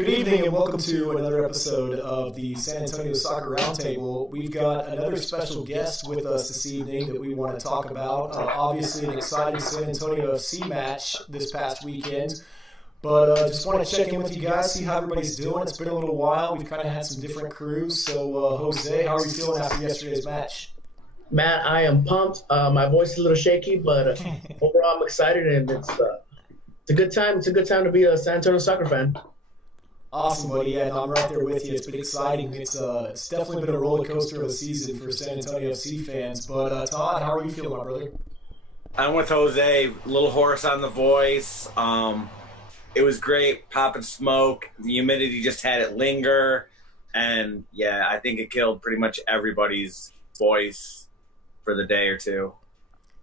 Good evening and welcome to another episode of the San Antonio Soccer Roundtable. We've got another special guest with us this evening that we want to talk about. Obviously an exciting San Antonio FC match this past weekend. But just want to check in with you guys, see how everybody's doing. It's been a little while. We've kind of had some different crews. So, Jose, how are you feeling after yesterday's match? Matt, I am pumped. My voice is a little shaky, but overall I'm excited, and it's a good time. It's a good time to be a San Antonio soccer fan. Awesome, buddy. Yeah, no, I'm right there with you. It's been exciting. It's definitely been a roller coaster of a season for San Antonio FC fans. But Todd, how are you feeling, my brother? I'm with Jose. A little hoarse on the voice. It was great, popping smoke. The humidity just had it linger, and yeah, I think it killed pretty much everybody's voice for the day or two.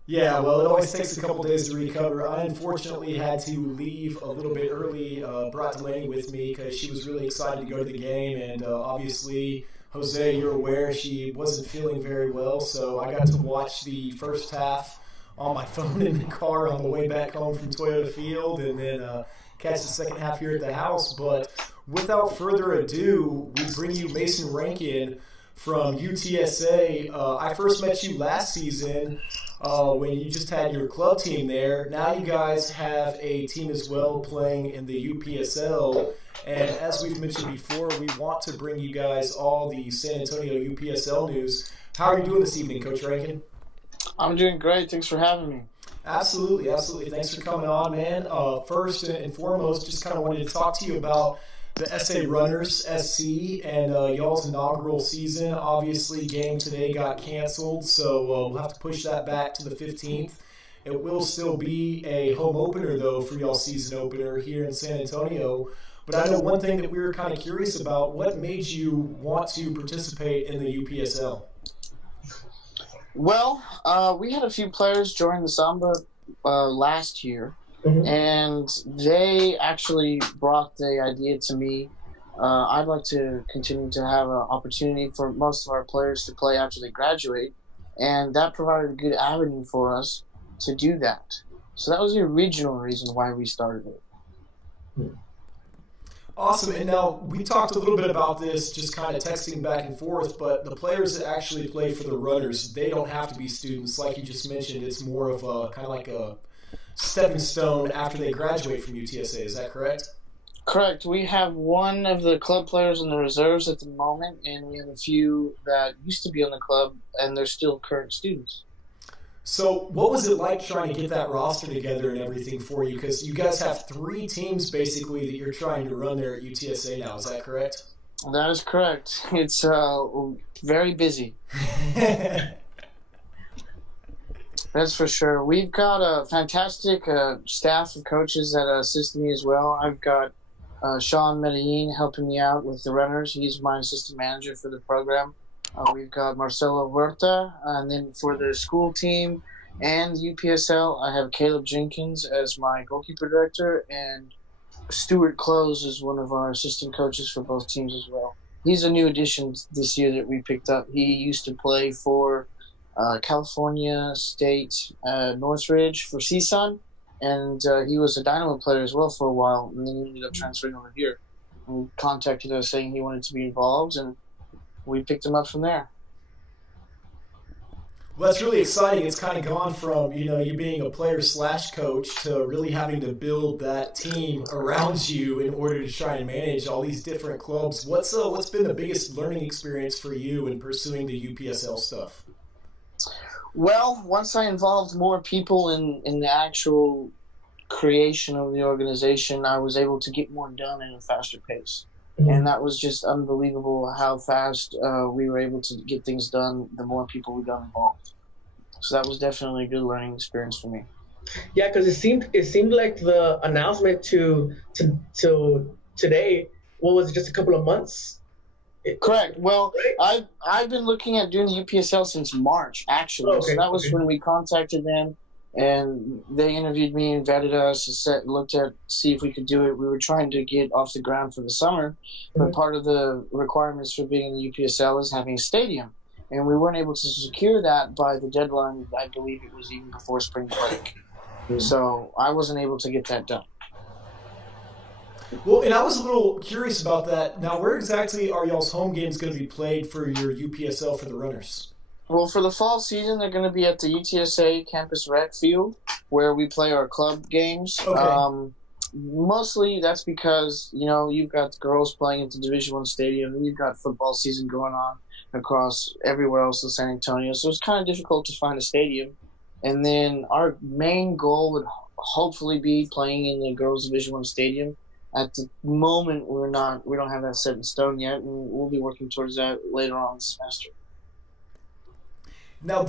Yeah, well, it always takes a couple days to recover. I unfortunately had to leave a little bit early, brought Delaney with me because she was really excited to go to the game, and obviously, Jose, you're aware she wasn't feeling very well, so I got to watch the first half on my phone in the car on the way back home from Toyota Field, and then catch the second half here at the house. But without further ado, we bring you Mason Rankin from UTSA. I first met you last season when you just had your club team there. Now you guys have a team as well playing in the UPSL. And as we've mentioned before, we want to bring you guys all the San Antonio UPSL news. How are you doing this evening, Coach Rankin? I'm doing great. Thanks for having me. Absolutely, absolutely. Thanks for coming on, man. First and foremost, just kind of wanted to talk to you about the SA Runners, SC, and y'all's inaugural season. Obviously, game today got canceled, so we'll have to push that back to the 15th. It will still be a home opener, though, for y'all's season opener here in San Antonio. But I know one thing that we were kind of curious about, what made you want to participate in the UPSL? Well, we had a few players join the Samba last year, and they actually brought the idea to me. I'd like to continue to have an opportunity for most of our players to play after they graduate, and that provided a good avenue for us to do that. So that was the original reason why we started it. Awesome. And now we talked a little bit about this, just kind of texting back and forth, but the players that actually play for the Runners, they don't have to be students. Like you just mentioned, it's more of a kind of like a stepping stone after they graduate from UTSA. Is that correct? Correct. We have one of the club players in the reserves at the moment, and we have a few that used to be on the club, and they're still current students. So what was it like trying to get that roster together and everything for you? Because you guys have 3 teams basically that you're trying to run there at UTSA now. Is that correct? That is correct. It's very busy. That's for sure. We've got a fantastic staff of coaches that assist me as well. I've got Sean Medellin helping me out with the Runners. He's my assistant manager for the program. We've got Marcelo Huerta, and then for the school team and the UPSL, I have Caleb Jenkins as my goalkeeper director, and Stuart Close is one of our assistant coaches for both teams as well. He's a new addition this year that we picked up. He used to play for California State Northridge for CSUN, and he was a Dynamo player as well for a while, and then he ended up transferring over here. And contacted us saying he wanted to be involved, and we picked him up from there. Well, that's really exciting. It's kind of gone from, you being a player/coach to really having to build that team around you in order to try and manage all these different clubs. What's been the biggest learning experience for you in pursuing the UPSL stuff? Well, once I involved more people in the actual creation of the organization, I was able to get more done at a faster pace. And that was just unbelievable how fast we were able to get things done the more people we got involved. So that was definitely a good learning experience for me. Yeah, because it seemed like the announcement to today, what was it, just a couple of months? Correct. Well, right? I've been looking at doing the UPSL since March, actually. Okay, so that was when we contacted them. And they interviewed me and vetted us and looked at, see if we could do it. We were trying to get off the ground for the summer, but part of the requirements for being in the UPSL is having a stadium. And we weren't able to secure that by the deadline. I believe it was even before spring break. So I wasn't able to get that done. Well, and I was a little curious about that. Now, where exactly are y'all's home games going to be played for your UPSL for the runners? Well, for the fall season, they're going to be at the UTSA Campus Rec Field, where we play our club games. Okay. Mostly that's because, you've got girls playing at the Division I stadium, and you've got football season going on across everywhere else in San Antonio. So it's kind of difficult to find a stadium. And then our main goal would hopefully be playing in the girls' Division I stadium. At the moment, we don't have that set in stone yet, and we'll be working towards that later on this semester. Now,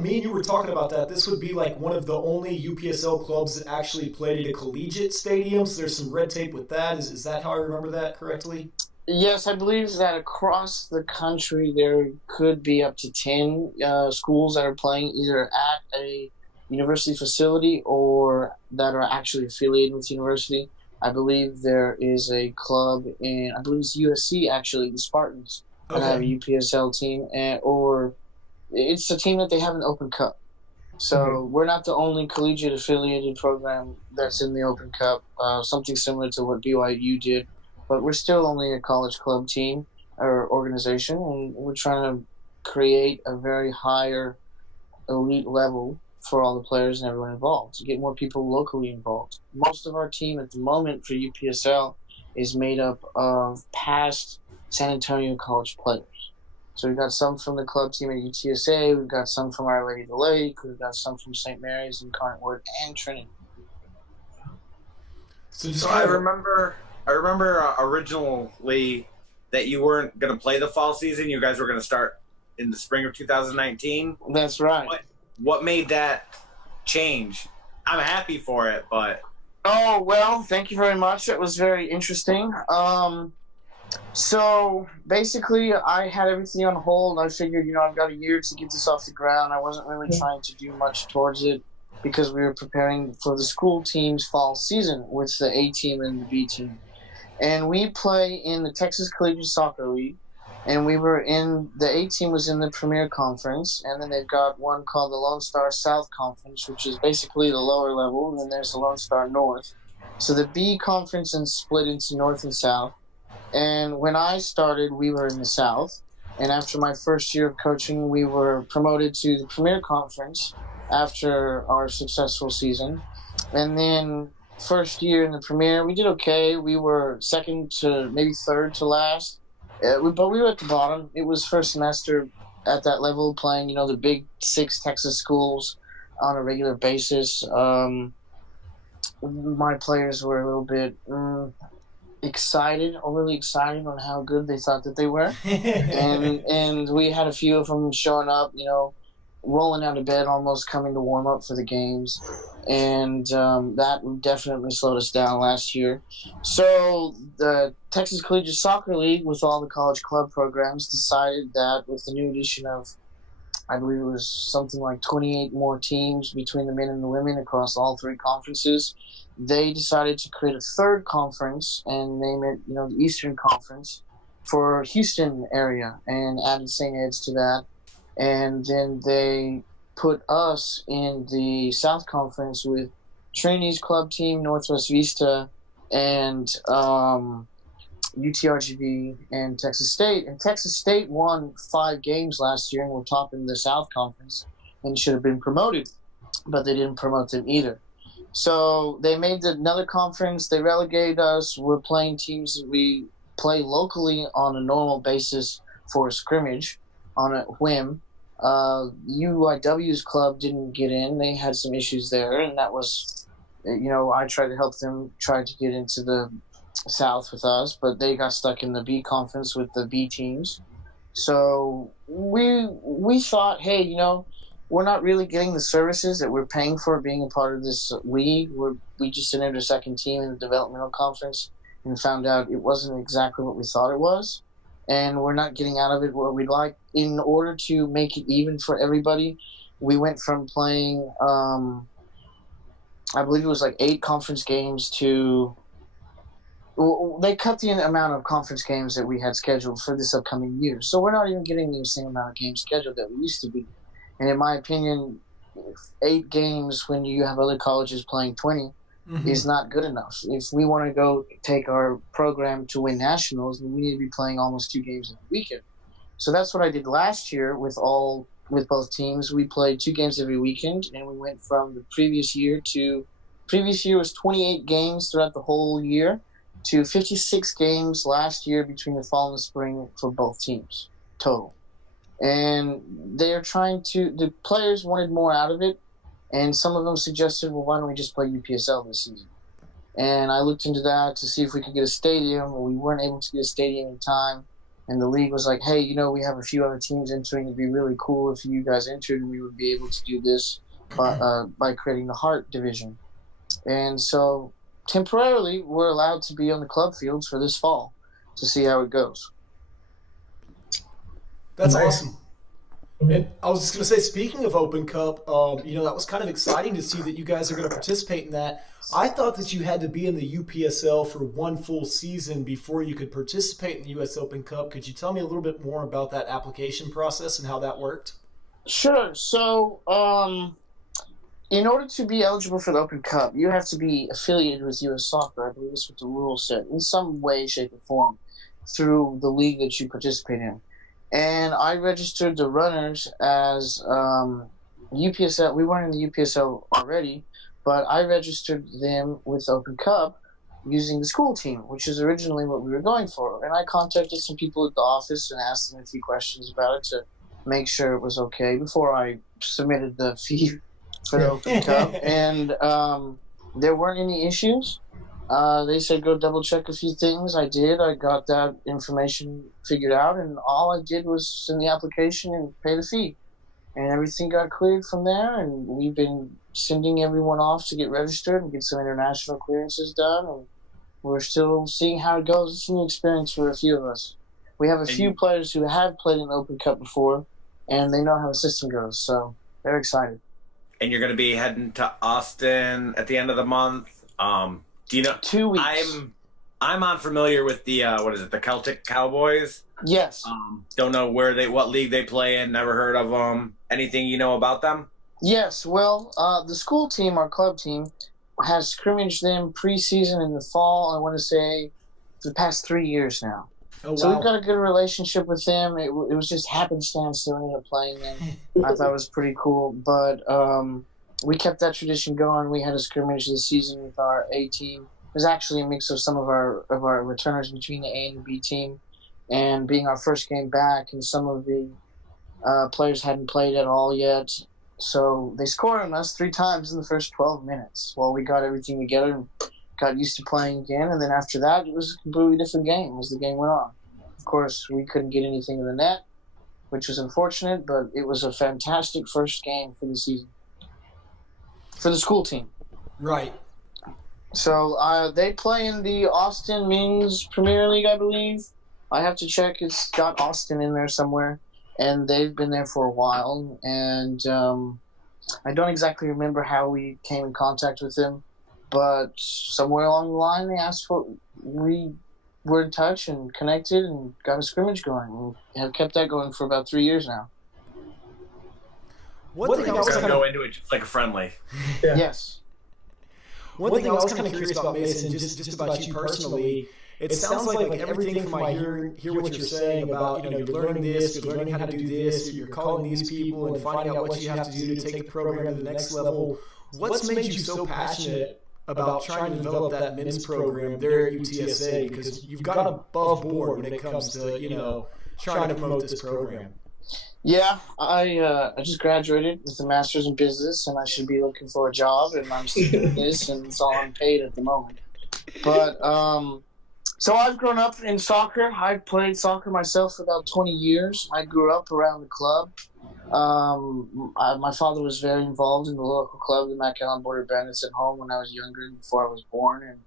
me and you were talking about that. This would be like one of the only UPSL clubs that actually played at a collegiate stadium. So there's some red tape with that. Is that how I remember that correctly? Yes, I believe that across the country there could be up to 10 schools that are playing either at a university facility or that are actually affiliated with the university. I believe there is a club I believe it's USC actually, the Spartans, that have a UPSL team, or it's a team that they have an Open Cup. So we're not the only collegiate affiliated program that's in the Open Cup, something similar to what BYU did. But we're still only a college club team or organization, and we're trying to create a very higher elite level for all the players and everyone involved, to get more people locally involved. Most of our team at the moment for UPSL is made up of past San Antonio college players. So we've got some from the club team at UTSA, we've got some from Our Lady of the Lake, we've got some from St. Mary's, Incarnate and Trinity. So I remember originally that you weren't going to play the fall season. You guys were going to start in the spring of 2019. That's right. What made that change? I'm happy for it, but... Oh, well, thank you very much. It was very interesting. So basically, I had everything on hold. I figured, I've got a year to get this off the ground. I wasn't really trying to do much towards it because we were preparing for the school team's fall season with the A team and the B team. And we play in the Texas Collegiate Soccer League, and the A team was in the Premier Conference, and then they've got one called the Lone Star South Conference, which is basically the lower level, and then there's the Lone Star North. So the B Conference is split into North and South. And when I started, we were in the South. And after my first year of coaching, we were promoted to the Premier Conference after our successful season. And then first year in the Premier, we did okay. We were second to maybe third to last. But we were at the bottom. It was first semester at that level, playing, the big 6 Texas schools on a regular basis. My players were a little bit... overly excited on how good they thought that they were. and we had a few of them showing up, rolling out of bed, almost coming to warm up for the games. And that definitely slowed us down last year. So the Texas Collegiate Soccer League, with all the college club programs, decided that with the new addition of, I believe it was something like 28 more teams between the men and the women across all 3 conferences, they decided to create a third conference and name it, the Eastern Conference for Houston area, and added St. Ed's to that. And then they put us in the South Conference with Trinity's club team, Northwest Vista, and UTRGV and Texas State. And Texas State won 5 games last year and were top in the South Conference and should have been promoted, but they didn't promote them either. So they made another conference. They relegated us. We're playing teams that we play locally on a normal basis for a scrimmage on a whim. UIW's club didn't get in. They had some issues there, and that was, I tried to help them try to get into the South with us, but they got stuck in the B conference with the B teams. So we thought, hey, we're not really getting the services that we're paying for being a part of this league. We just entered a second team in the developmental conference and found out it wasn't exactly what we thought it was. And we're not getting out of it what we'd like. In order to make it even for everybody, we went from playing, I believe it was like 8 conference games to... they cut the amount of conference games that we had scheduled for this upcoming year. So we're not even getting the same amount of games scheduled that we used to be. And in my opinion, 8 games when you have other colleges playing 20 is not good enough. If we want to go take our program to win nationals, then we need to be playing almost 2 games every weekend. So that's what I did last year with both teams. We played 2 games every weekend, and we went from the previous year was 28 games throughout the whole year to 56 games last year between the fall and the spring for both teams total. And the players wanted more out of it, and some of them suggested, well, why don't we just play UPSL this season? And I looked into that to see if we could get a stadium. We weren't able to get a stadium in time. And the league was like, hey, we have a few other teams entering. It'd be really cool if you guys entered, and we would be able to do this by creating the Heart division. And so temporarily, we're allowed to be on the club fields for this fall to see how it goes. That's awesome. And I was just going to say, speaking of Open Cup, that was kind of exciting to see that you guys are going to participate in that. I thought that you had to be in the UPSL for 1 full season before you could participate in the U.S. Open Cup. Could you tell me a little bit more about that application process and how that worked? Sure. So, in order to be eligible for the Open Cup, you have to be affiliated with U.S. Soccer. I believe that's what the rules said, in some way, shape, or form, through the league that you participate in. And I registered the runners as UPSL. We weren't in the UPSL already, but I registered them with Open Cup using the school team, which is originally what we were going for. And I contacted some people at the office and asked them a few questions about it to make sure it was okay before I submitted the fee for the Open Cup. And there weren't any issues. They said go double check a few things. I did. I got that information figured out, and all I did was send the application and pay the fee. And everything got cleared from there, and we've been sending everyone off to get registered and get some international clearances done, and we're still seeing how it goes. It's a new experience for a few of us. We have a few players who have played in the Open Cup before, and they know how the system goes, so they're excited. And you're going to be heading to Austin at the end of the month. Do you know? 2 weeks. I'm unfamiliar with the the Celtic Cowboys. Yes. Don't know what league they play in. Never heard of them. Anything you know about them? Yes. Well, the school team, our club team, has scrimmaged them preseason in the fall. I want to say for the past 3 years now. Oh, wow. So we've got a good relationship with them. It was just happenstance that we ended up playing them. I thought it was pretty cool, but we kept that tradition going. We had a scrimmage this season with our A team. It was actually a mix of some of our returners between the A and the B team, and being our first game back, and some of the players hadn't played at all yet. So they scored on us 3 times in the first 12 minutes while we got everything together and got used to playing again. And then after that, it was a completely different game as the game went on. Of course, we couldn't get anything in the net, which was unfortunate, but it was a fantastic first game for the season. For the school team. Right. So they play in the Austin Men's Premier League, I believe. I have to check. It's got Austin in there somewhere. And they've been there for a while. And I don't exactly remember how we came in contact with them. But somewhere along the line, they asked for... We were in touch and connected and got a scrimmage going. We have kept that going for about 3 years now. One thing I was going to go into it just like a friendly. Yeah. Yes. One thing I was kind of curious about, Mason, just about you personally, it sounds like everything from I hear what you're saying about, you're learning this, you're learning how to do this, you're calling these people and finding out what you have to do to take the program to the next level. What's made you so passionate about trying to develop that men's program there at UTSA? Because you've got above board when it comes to, trying to promote this program. Yeah, I just graduated with a master's in business, and I should be looking for a job, and I'm still doing this, and it's all unpaid at the moment. But so I've grown up in soccer. I've played soccer myself for about 20 years. I grew up around the club. My father was very involved in the local club, the McAllen Border Bandits, at home when I was younger, before I was born, and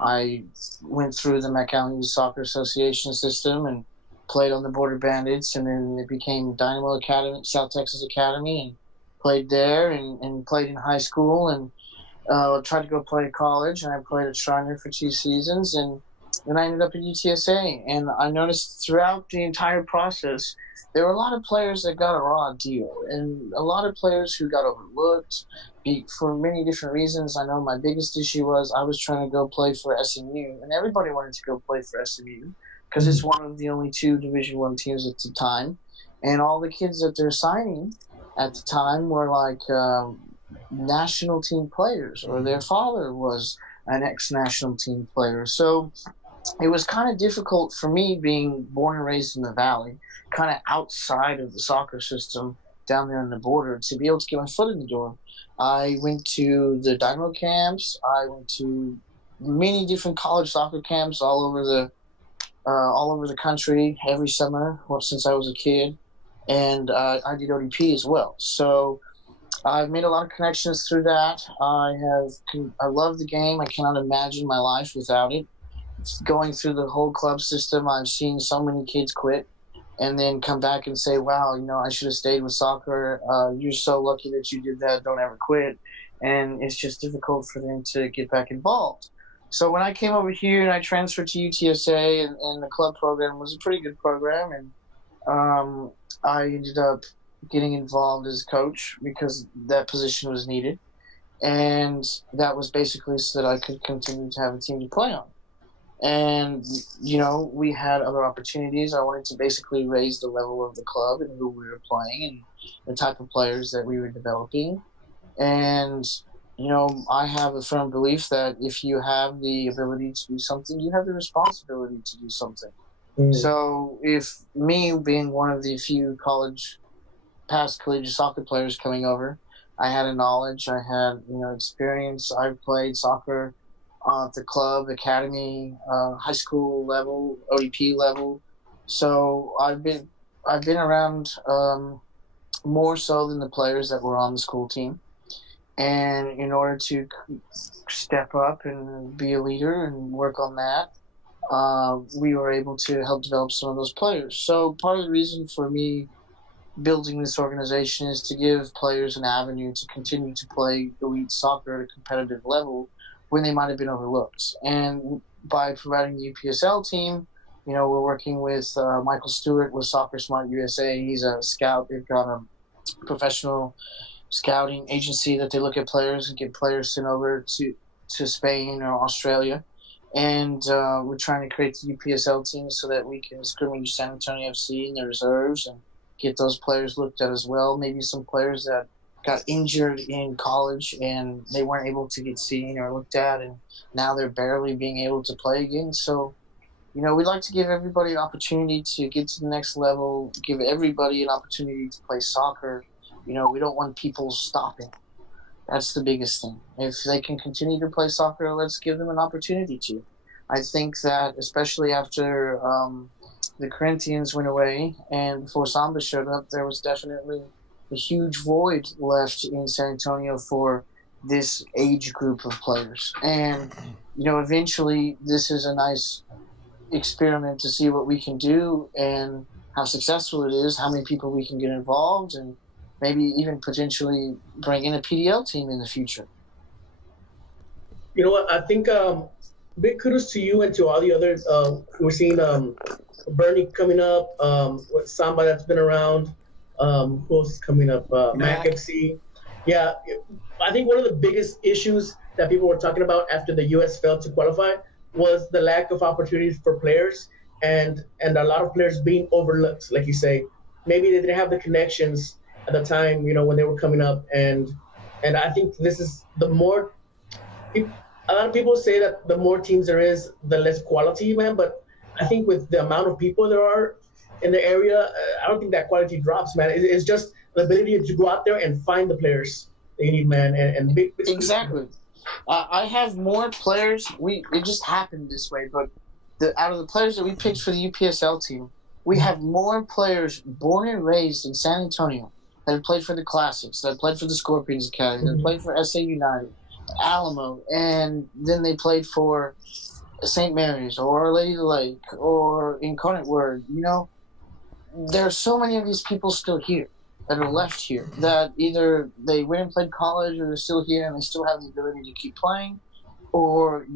I went through the McAllen Youth Soccer Association system and played on the Border Bandits, and then it became Dynamo Academy, South Texas Academy, and played there and played in high school, and tried to go play at college, and I played at Shriner for 2 seasons, and and I ended up at UTSA. And I noticed throughout the entire process, there were a lot of players that got a raw deal, and a lot of players who got overlooked for many different reasons. I know my biggest issue was I was trying to go play for SMU, and everybody wanted to go play for SMU because it's one of the only 2 Division I teams at the time. And all the kids that they're signing at the time were like national team players, or their father was an ex-national team player. So it was kind of difficult for me, being born and raised in the Valley, kind of outside of the soccer system down there on the border, to be able to get my foot in the door. I went to the Dynamo camps. I went to many different college soccer camps all over the country every summer since I was a kid, and I did ODP as well. So I've made a lot of connections through that. I love the game. I cannot imagine my life without it. Going through the whole club system, I've seen so many kids quit and then come back and say, wow, I should have stayed with soccer. You're so lucky that you did that. Don't ever quit. And it's just difficult for them to get back involved. So when I came over here and I transferred to UTSA, and the club program was a pretty good program, and I ended up getting involved as a coach because that position was needed. And that was basically so that I could continue to have a team to play on. And, we had other opportunities. I wanted to basically raise the level of the club and who we were playing and the type of players that we were developing. And, I have a firm belief that if you have the ability to do something, you have the responsibility to do something. Mm. So if me being one of the few past collegiate soccer players coming over, I had a knowledge, I had, experience. I've played soccer at the club, academy, high school level, ODP level. So I've been around more so than the players that were on the school team. And in order to step up and be a leader and work on that, we were able to help develop some of those players. So part of the reason for me building this organization is to give players an avenue to continue to play elite soccer at a competitive level when they might have been overlooked. And by providing the UPSL team, we're working with Michael Stewart with Soccer Smart USA. He's a scout. They've got a professional scouting agency that they look at players and get players sent over to Spain or Australia. And we're trying to create the UPSL team so that we can scrimmage San Antonio FC in the reserves and get those players looked at as well. Maybe some players that got injured in college and they weren't able to get seen or looked at, and now they're barely being able to play again. So, we'd like to give everybody an opportunity to get to the next level, give everybody an opportunity to play soccer. We don't want people stopping. That's the biggest thing. If they can continue to play soccer, let's give them an opportunity to. I think that especially after the Corinthians went away and before Samba showed up, there was definitely a huge void left in San Antonio for this age group of players. And, eventually this is a nice experiment to see what we can do and how successful it is, how many people we can get involved, and maybe even potentially bring in a PDL team in the future. You know what? I think big kudos to you and to all the others. We're seeing Bernie coming up, Samba that's been around. Who else is coming up? Mac FC. Yeah, I think one of the biggest issues that people were talking about after the U.S. failed to qualify was the lack of opportunities for players and a lot of players being overlooked, like you say. Maybe they didn't have the connections at the time, when they were coming up. And I think this is a lot of people say that the more teams there is, the less quality, man. But I think with the amount of people there are in the area, I don't think that quality drops, man. It's just the ability to go out there and find the players that you need, man. And big. Exactly. I have more players. It just happened this way, but out of the players that we picked for the UPSL team, we have more players born and raised in San Antonio that have played for the Classics, that have played for the Scorpions Academy, that have played for SA United, Alamo, and then they played for St. Mary's or Our Lady of the Lake or Incarnate Word. There are so many of these people still here that are left here that either they went and played college or they're still here and they still have the ability to keep playing, or,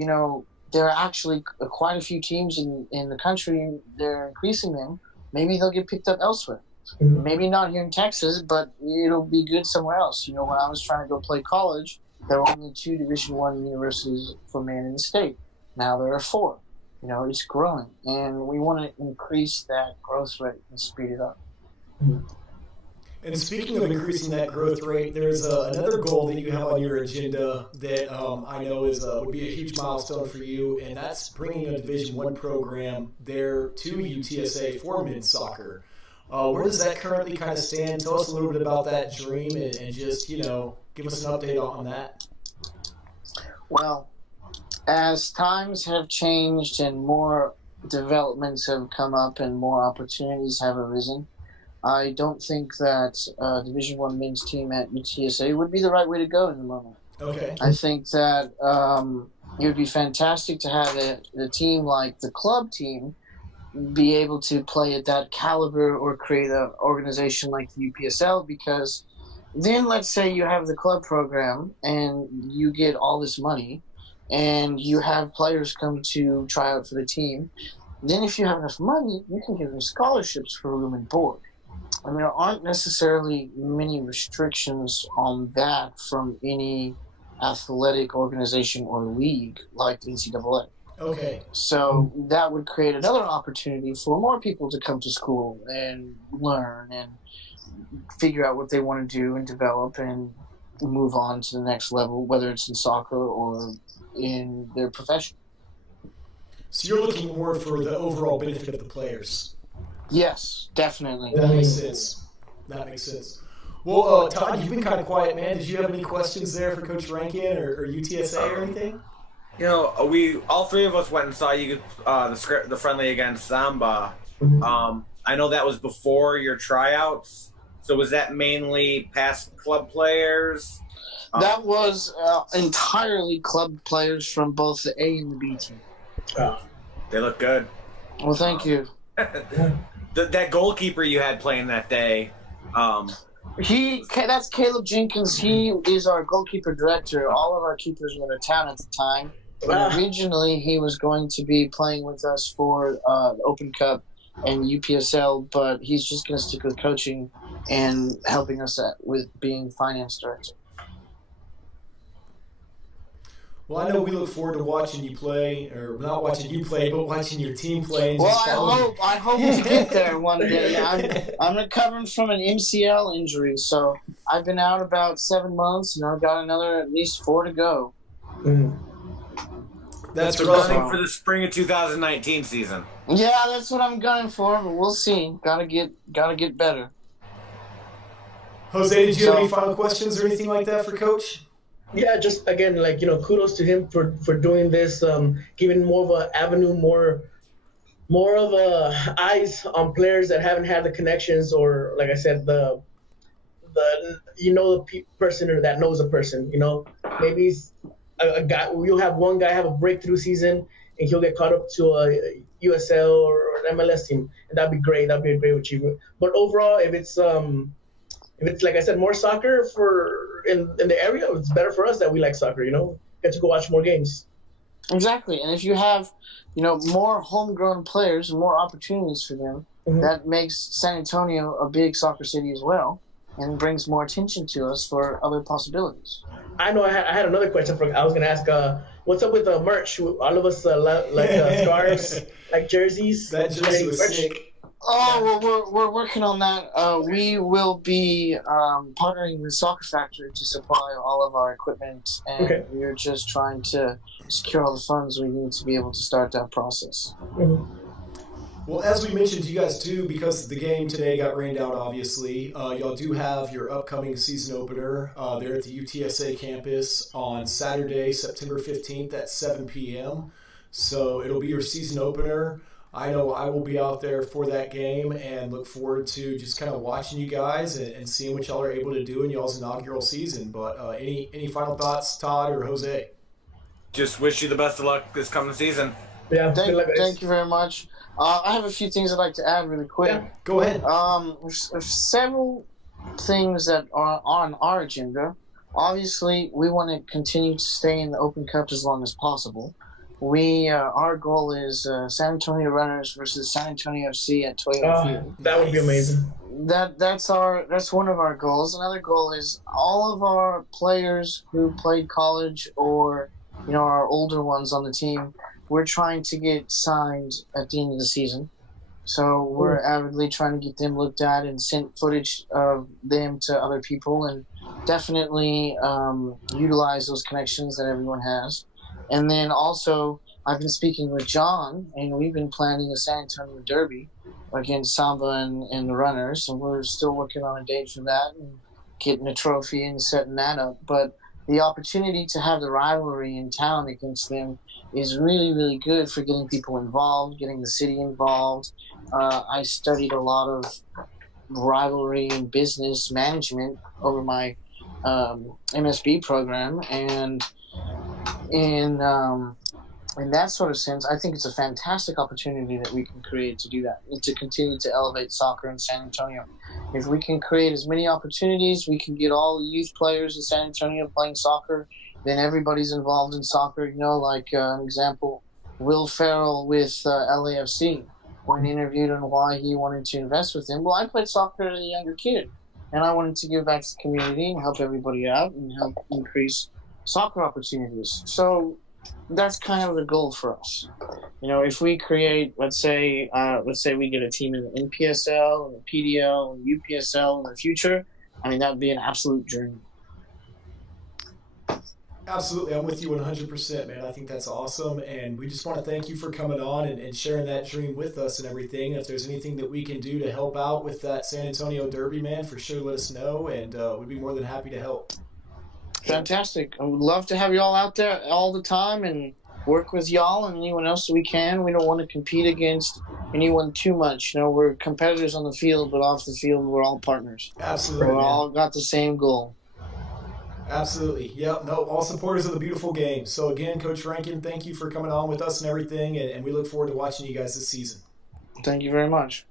there are actually quite a few teams in the country. They're increasing them. Maybe they'll get picked up elsewhere. Maybe not here in Texas, but it'll be good somewhere else. When I was trying to go play college, there were only 2 Division I universities for men in the state. Now there are 4. It's growing, and we want to increase that growth rate and speed it up. And speaking of increasing that growth rate, there's another goal that you have on your agenda that I know would be a huge milestone for you, and that's bringing a Division I program there to UTSA for men's soccer. Where does that currently kind of stand? Tell us a little bit about that dream and just, give us an update on that. Well, as times have changed and more developments have come up and more opportunities have arisen, I don't think that Division I men's team at UTSA would be the right way to go in the moment. Okay. I think that it would be fantastic to have a team like the club team be able to play at that caliber or create an organization like the UPSL, because then let's say you have the club program and you get all this money and you have players come to try out for the team. Then if you have enough money, you can give them scholarships for room and board. There aren't necessarily many restrictions on that from any athletic organization or league like the NCAA. Okay. So that would create another opportunity for more people to come to school and learn and figure out what they want to do and develop and move on to the next level, whether it's in soccer or in their profession. So you're looking more for the overall benefit of the players. Yes, definitely. That makes sense. Well, Todd, you've been kind of quiet, man. Did you have any questions there for Coach Rankin or UTSA or anything? We all 3 of us went and saw you the friendly against Zamba. I know that was before your tryouts. So was that mainly past club players? That was entirely club players from both the A and the B team. They look good. Well, thank you. That goalkeeper you had playing that day. That's Caleb Jenkins. He is our goalkeeper director. All of our keepers were in town at the time. Originally, he was going to be playing with us for the Open Cup and UPSL, but he's just going to stick with coaching and helping us with being finance director. Well, I know we look forward to watching you play, or not watching you play, but watching your team play. And I hope to get there one day. I'm recovering from an MCL injury, so I've been out about 7 months, and I've got another at least 4 to go. That's running for the spring of 2019 season. Yeah, that's what I'm gunning for, but we'll see. Gotta get better. Jose, did you have any final questions or anything like that for Coach? Yeah, just again, kudos to him for doing this, giving more of an avenue, more of eyes on players that haven't had the connections, or like I said, the person that knows a person. Maybe a guy. You'll have one guy have a breakthrough season, and he'll get caught up to a USL or an MLS team, and that'd be great. That'd be a great achievement. But overall, if it's like I said, more soccer in the area, it's better for us that we like soccer. Get to go watch more games. Exactly, and if you have, more homegrown players and more opportunities for them, that makes San Antonio a big soccer city as well, and brings more attention to us for other possibilities. I know. I had another question. I was going to ask, what's up with merch? All of us like scarves, like jerseys. That jersey was sick. Oh, well, we're working on that. We will be partnering with Soccer Factory to supply all of our equipment, and we're just trying to secure all the funds we need to be able to start that process. Well, as we mentioned to you guys too, because the game today got rained out, obviously, y'all do have your upcoming season opener there at the UTSA campus on Saturday, September 15th at 7 p.m. So it'll be your season opener. I know I will be out there for that game and look forward to just kind of watching you guys and seeing what y'all are able to do in y'all's inaugural season. But any final thoughts, Todd or Jose? Just wish you the best of luck this coming season. Yeah, thank you very much. I have a few things I'd like to add really quick. Yeah, go ahead. There's several things that are on our agenda. Obviously, we want to continue to stay in the Open Cup as long as possible. our goal is San Antonio Runners versus San Antonio FC at Toyota Field. That would be amazing. That's one of our goals. Another goal is all of our players who played college or our older ones on the team. We're trying to get signed at the end of the season. So we're avidly trying to get them looked at and sent footage of them to other people, and definitely utilize those connections that everyone has. And then also, I've been speaking with John, and we've been planning a San Antonio Derby against Samba and the Runners, and we're still working on a date for that and getting a trophy and setting that up. But the opportunity to have the rivalry in town against them is really, really good for getting people involved, getting the city involved. I studied a lot of rivalry and business management over my MSB program, and in that sort of sense, I think it's a fantastic opportunity that we can create to do that and to continue to elevate soccer in San Antonio. If we can create as many opportunities, we can get all the youth players in San Antonio playing soccer, then everybody's involved in soccer. Like an example, Will Ferrell with LAFC, when interviewed on why he wanted to invest with him. Well, I played soccer as a younger kid, and I wanted to give back to the community and help everybody out and help increase soccer opportunities. So that's kind of the goal for us. If we create, let's say we get a team in the NPSL, and the PDL, and UPSL in the future, that would be an absolute dream. Absolutely. I'm with you 100%, man. I think that's awesome. And we just want to thank you for coming on and sharing that dream with us and everything. If there's anything that we can do to help out with that San Antonio Derby, man, for sure let us know, and we'd be more than happy to help. Fantastic. I would love to have you all out there all the time and work with y'all and anyone else that we can. We don't want to compete against anyone too much. We're competitors on the field, but off the field, we're all partners. Absolutely. We're all got the same goal. Absolutely. Yep. No, all supporters of the beautiful game. So again, Coach Rankin, thank you for coming on with us and everything, and we look forward to watching you guys this season. Thank you very much.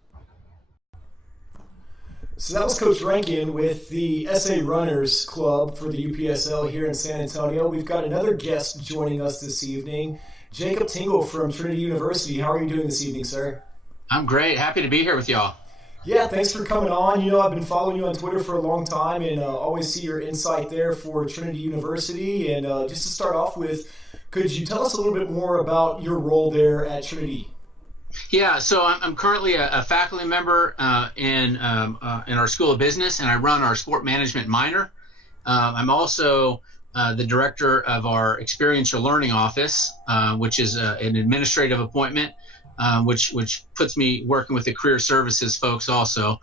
So that was Coach Rankin with the SA Runners Club for the UPSL here in San Antonio. We've got another guest joining us this evening, Jacob Tingle from Trinity University. How are you doing this evening, sir? I'm great. Happy to be here with y'all. Yeah, thanks for coming on. I've been following you on Twitter for a long time and always see your insight there for Trinity University. And just to start off with, could you tell us a little bit more about your role there at Trinity? Yeah, so I'm currently a faculty member in our School of Business, and I run our sport management minor. I'm also the director of our experiential learning office, which is an administrative appointment, which puts me working with the career services folks also.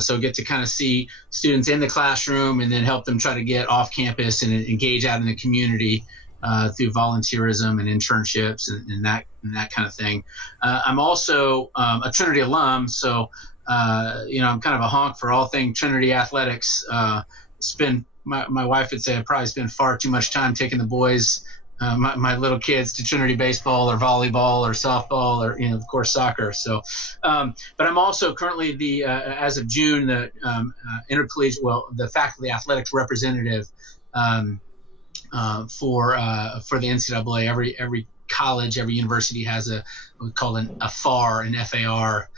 So I get to kind of see students in the classroom and then help them try to get off campus and engage out in the community through volunteerism and internships and that kind of thing. I'm also a Trinity alum, so I'm kind of a honk for all things Trinity athletics. My wife would say I probably spend far too much time taking the boys, my little kids, to Trinity baseball or volleyball or softball or of course soccer. So, but I'm also currently as of June the the faculty athletics representative for the NCAA. Every college, every university has we call it a FAR, an FAR.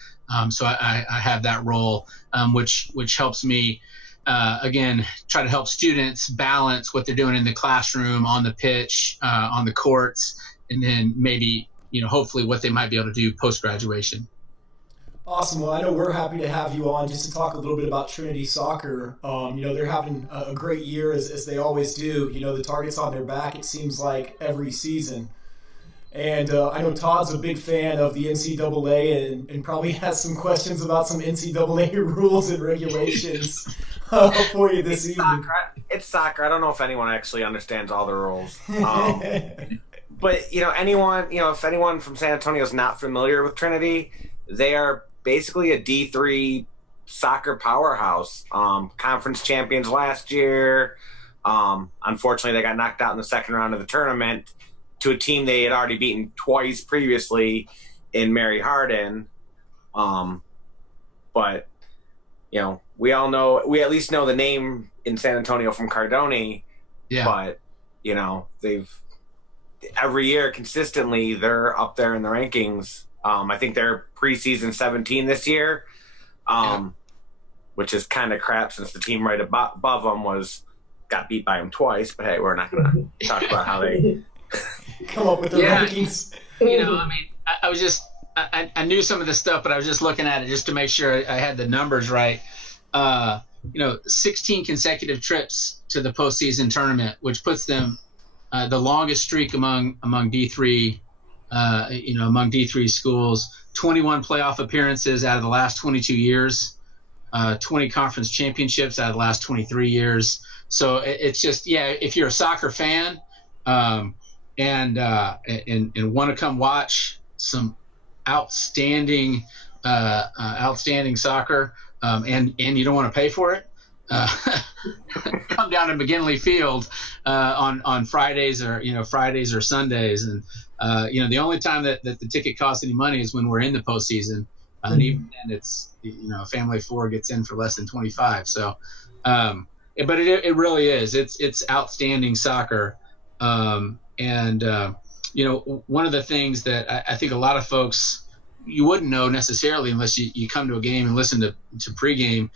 So I have that role, which helps me again try to help students balance what they're doing in the classroom, on the pitch, on the courts, and then maybe hopefully what they might be able to do post graduation. Awesome. Well, I know we're happy to have you on just to talk a little bit about Trinity Soccer. They're having a great year as they always do. The target's on their back, it seems like, every season. And I know Todd's a big fan of the NCAA and probably has some questions about some NCAA rules and regulations for you this evening. It's soccer. I don't know if anyone actually understands all the rules. But, if anyone from San Antonio is not familiar with Trinity, they are basically a D3 soccer powerhouse. Conference champions last year. Unfortunately, they got knocked out in the second round of the tournament to a team they had already beaten twice previously in Mary Hardin. But, we at least know the name in San Antonio from Cardone. Yeah. But, every year consistently they're up there in the rankings. I think they're preseason 17 this year, which is kind of crap since the team right above them got beat by them twice. But hey, we're not going to talk about how they come up with their rankings. I mean, I was just I knew some of this stuff, but I was just looking at it just to make sure I had the numbers right. 16 consecutive trips to the postseason tournament, which puts them the longest streak among D3, among D3 schools. 21 playoff appearances out of the last 22 years, 20 conference championships out of the last 23 years. So it's just, if you're a soccer fan and want to come watch some outstanding soccer, and you don't want to pay for it, come down to McGinley Field on Fridays or Sundays, and the only time that the ticket costs any money is when we're in the postseason, and even then it's a family of four gets in for less than 25. So, but it really is it's outstanding soccer, and one of the things that I think a lot of folks you wouldn't know necessarily unless you come to a game and listen to pregame.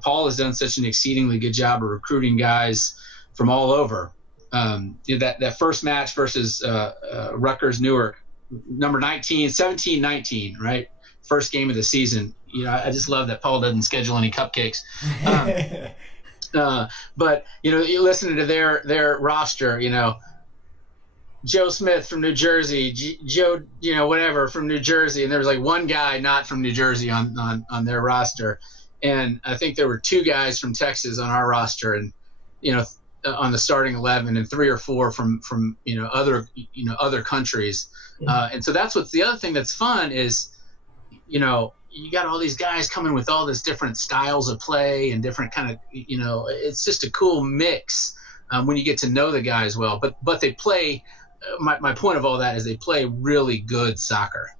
Paul has done such an exceedingly good job of recruiting guys from all over. That first match versus Rutgers Newark, number 17-19, right? First game of the season. I just love that Paul doesn't schedule any cupcakes. But you listen to their roster, Joe Smith from New Jersey, Joe, whatever from New Jersey, and there was like one guy not from New Jersey on their roster, and I think there were two guys from Texas on our roster, and on the starting 11, and 3 or 4 from other countries, and so that's what's the other thing that's fun is, you got all these guys coming with all this different styles of play and different kind of, it's just a cool mix when you get to know the guys well, but they play. My point of all that is they play really good soccer.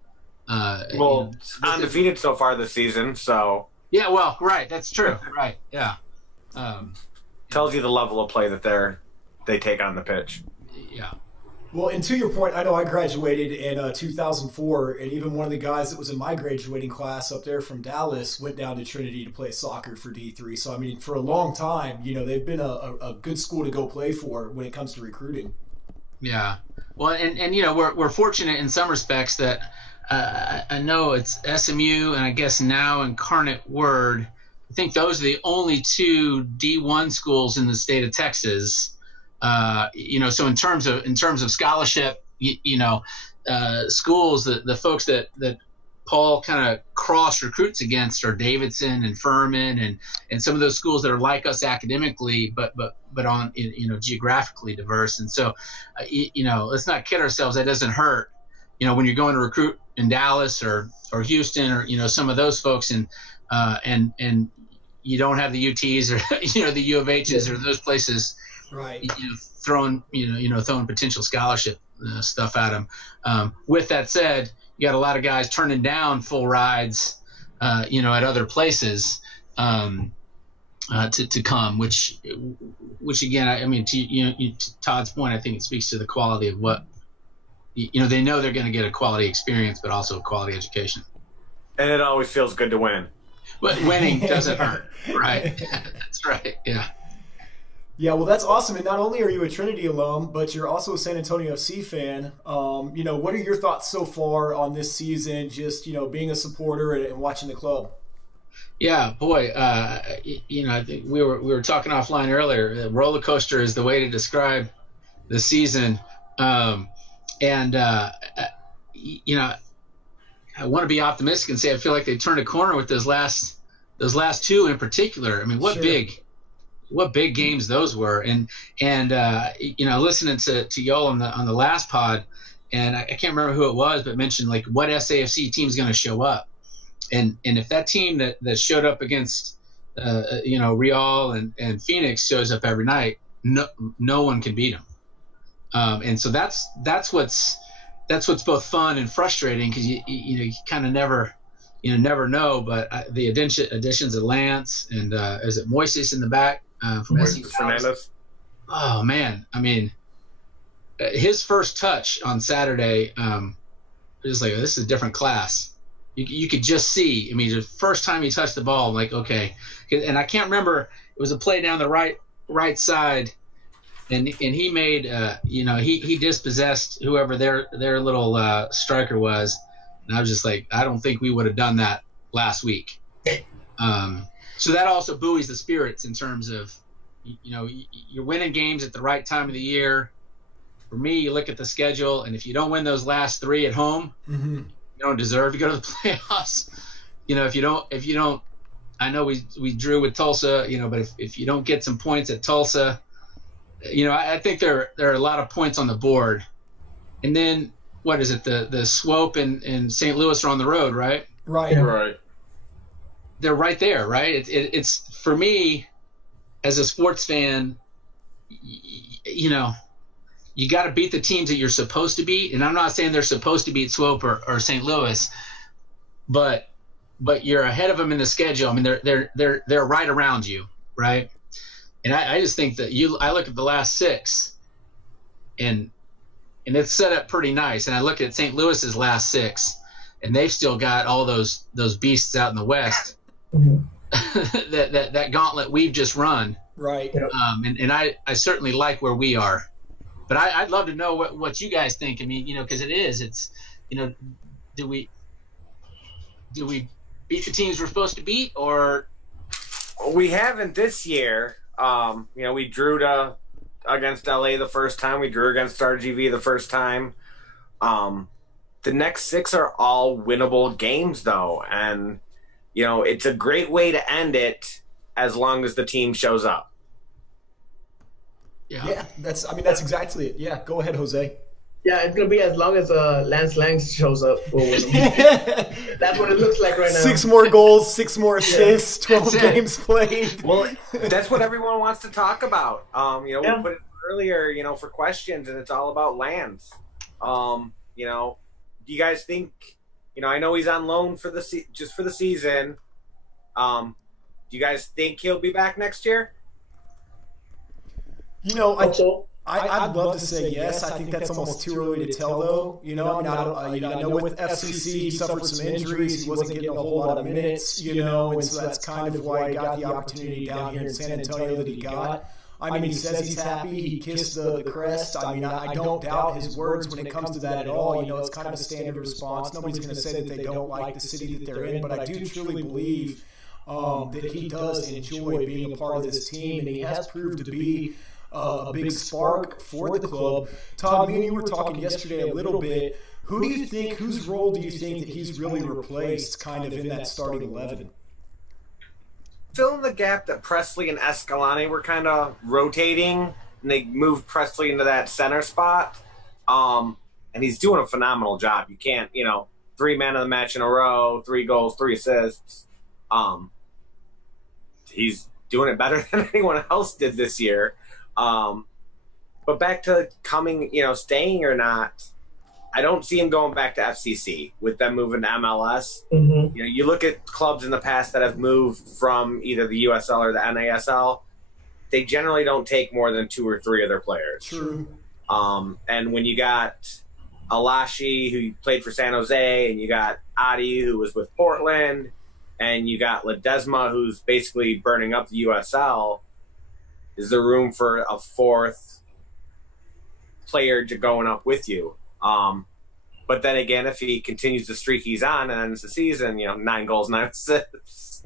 Undefeated so far this season, so. Yeah, well, right, that's true, right, yeah. Tells you the level of play that they take on the pitch. Yeah. Well, and to your point, I know I graduated in 2004, and even one of the guys that was in my graduating class up there from Dallas went down to Trinity to play soccer for D3. So, I mean, for a long time, they've been a good school to go play for when it comes to recruiting. Yeah. Well, and we're fortunate in some respects that I know it's SMU and I guess now Incarnate Word. I think those are the only 2 D1 schools in the state of Texas. So in terms of scholarship, schools the folks that Paul kind of cross recruits against are Davidson and Furman and some of those schools that are like us academically, but on geographically diverse. And so, let's not kid ourselves. That doesn't hurt. When you're going to recruit in Dallas or Houston or some of those folks and you don't have the UTs or the U of H's or those places, right? Throwing potential scholarship stuff at them. With that said, you got a lot of guys turning down full rides, at other places to come, which again, I mean, to Todd's point, I think it speaks to the quality of what they know they're going to get a quality experience, but also a quality education. And it always feels good to win. But winning doesn't hurt, right? That's right. Yeah. Yeah, well, that's awesome. And not only are you a Trinity alum, but you're also a San Antonio FC fan. What are your thoughts so far on this season, just, being a supporter and watching the club? Yeah, boy, I think we were talking offline earlier. Roller coaster is the way to describe the season. I want to be optimistic and say I feel like they turned a corner with those last 2 in particular. I mean, what big games those were, and listening to y'all on the last pod, and I can't remember who it was, but mentioned like what SAFC team's going to show up, and if that team that showed up against Real and Phoenix shows up every night, no one can beat them, and so that's what's both fun and frustrating because you kind of never know, but the additions of Lance and is it Moises in the back from SC Fernandez. Oh man, I mean, his first touch on Saturday, it was like, this is a different class. You could just see. I mean, the first time he touched the ball, I'm like, okay. And I can't remember. It was a play down the right side, and he made he dispossessed whoever their little striker was, and I was just like, I don't think we would have done that last week. So that also buoys the spirits in terms of, you're winning games at the right time of the year. For me, you look at the schedule, and if you don't win those last 3 at home, you don't deserve to go to the playoffs. If you don't, I know we drew with Tulsa, but if you don't get some points at Tulsa, I think there are a lot of points on the board. And then what is it? The Swope and St. Louis are on the road, right? Right. Right. They're right there, right? It's for me as a sports fan, you got to beat the teams that you're supposed to beat. And I'm not saying they're supposed to beat Swope or St. Louis, but you're ahead of them in the schedule. I mean, they're right around you, right? And I just think that I look at the last 6, and it's set up pretty nice. And I look at St. Louis's last 6, and they've still got all those beasts out in the West. that gauntlet we've just run. Right. And I certainly like where we are. But I'd love to know what you guys think. I mean, because it's do we beat the teams we're supposed to beat, or We haven't this year. We drew against LA the first time. We drew against RGV the first time. The next 6 are all winnable games, though, and it's a great way to end it as long as the team shows up. Yeah, that's exactly it. Yeah, go ahead, Jose. Yeah, it's gonna be as long as Lance Lang shows up. We'll win. That's what it looks like right now. 6 more goals, 6 more assists, 12 games played. Well, that's what everyone wants to talk about. We Yeah. put it earlier, for questions, and it's all about Lance. Do you guys think? I know he's on loan for just for the season. Do you guys think he'll be back next year? I'd love to say yes. I think that's almost too early to tell, though. I know with FCC he suffered some injuries. He wasn't getting a whole lot of minutes. And so that's kind of why he got the opportunity down here in San Antonio that he got. He says he's happy. He kissed the crest. I don't doubt his words when it comes to that at all. It's kind of a standard response. Nobody's going to say that they don't like the city that they're in, but I do truly believe that he does enjoy being a part of this team, and he has proved to be a big spark for the club. Todd, me and you were talking yesterday a little bit. Whose role do you think that he's really replaced kind of in that starting 11? Fill in the gap that Presley and Escalante were kind of rotating, and they moved Presley into that center spot. And he's doing a phenomenal job. You can't, 3 man of the match in a row, 3 goals, 3 assists. He's doing it better than anyone else did this year. But back to staying or not, I don't see him going back to FCC with them moving to MLS. Mm-hmm. You look at clubs in the past that have moved from either the USL or the NASL, they generally don't take more than 2 or 3 of their players. True. And when you got Alashi, who played for San Jose, and you got Adi, who was with Portland, and you got Ledesma, who's basically burning up the USL, is there room for a 4th player going up with you? But then again, if he continues the streak he's on and ends the season, 9 goals, 9 assists.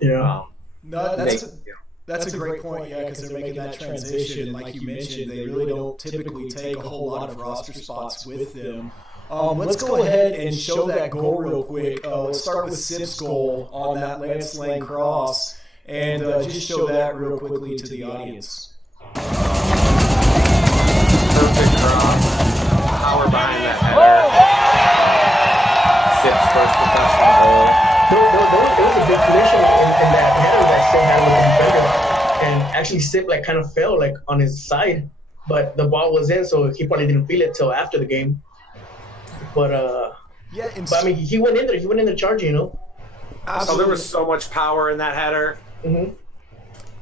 Yeah. That's a great point, because they're making that transition. And like you mentioned, they really don't typically take a whole lot of roster spots with them. Let's go ahead and show that goal real quick. Let's start with Sip's goal on that Lance Lang cross, and just show that real quickly to the audience. Perfect cross. Power behind that header. Sip's first professional goal. There was a big collision in that header that Sip had with the defender, and actually Sip kind of fell on his side, but the ball was in, so he probably didn't feel it till after the game. But he went in there. He went in there charging, So there was so much power in that header. Mm-hmm.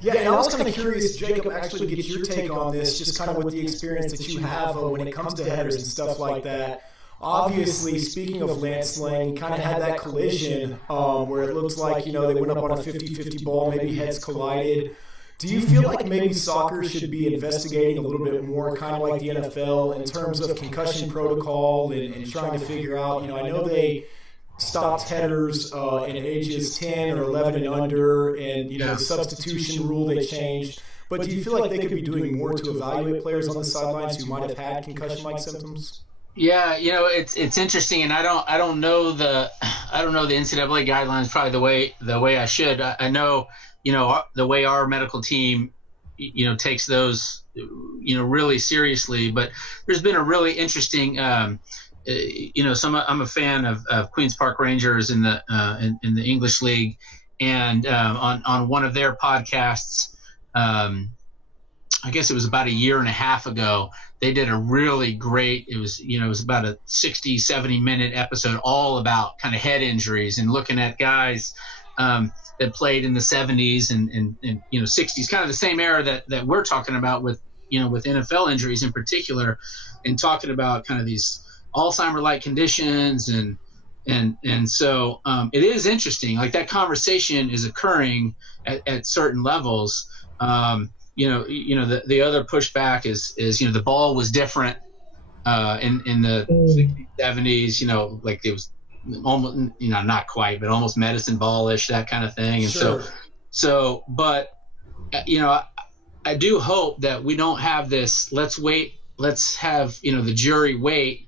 Yeah, and I was kind of curious, Jacob, actually to get your take on this, just kind of with the experience that you have when it comes to headers and stuff like that. Obviously, speaking of Lance Lang, kind of had that collision where it looks like, they went up on a 50-50 ball, maybe heads collided. Do you feel like maybe soccer should be investigating a little bit more, kind of like the NFL, in terms of concussion protocol and trying to figure out, I know they stopped headers in ages 10 or 11 and under, and the substitution rule they changed. But do you feel like they could be doing more to evaluate players on the sidelines who might have had concussion-like symptoms? Yeah, it's interesting, and I don't know the NCAA guidelines probably the way I should. I know the way our medical team takes those really seriously. But there's been a really interesting. I'm a fan of Queens Park Rangers in the English League, and on one of their podcasts, I guess it was about a year and a half ago, they did a really great. It was about a 60-70 minute episode all about kind of head injuries and looking at guys that played in the 70s and 60s, kind of the same era that we're talking about with NFL injuries in particular, and talking about kind of these Alzheimer-like conditions and so it is interesting. Like, that conversation is occurring at certain levels. The other pushback is the ball was different in the 70s. Like it was almost not quite, but almost medicine ballish, that kind of thing. And sure. But I do hope that we don't have this. Let's have the jury wait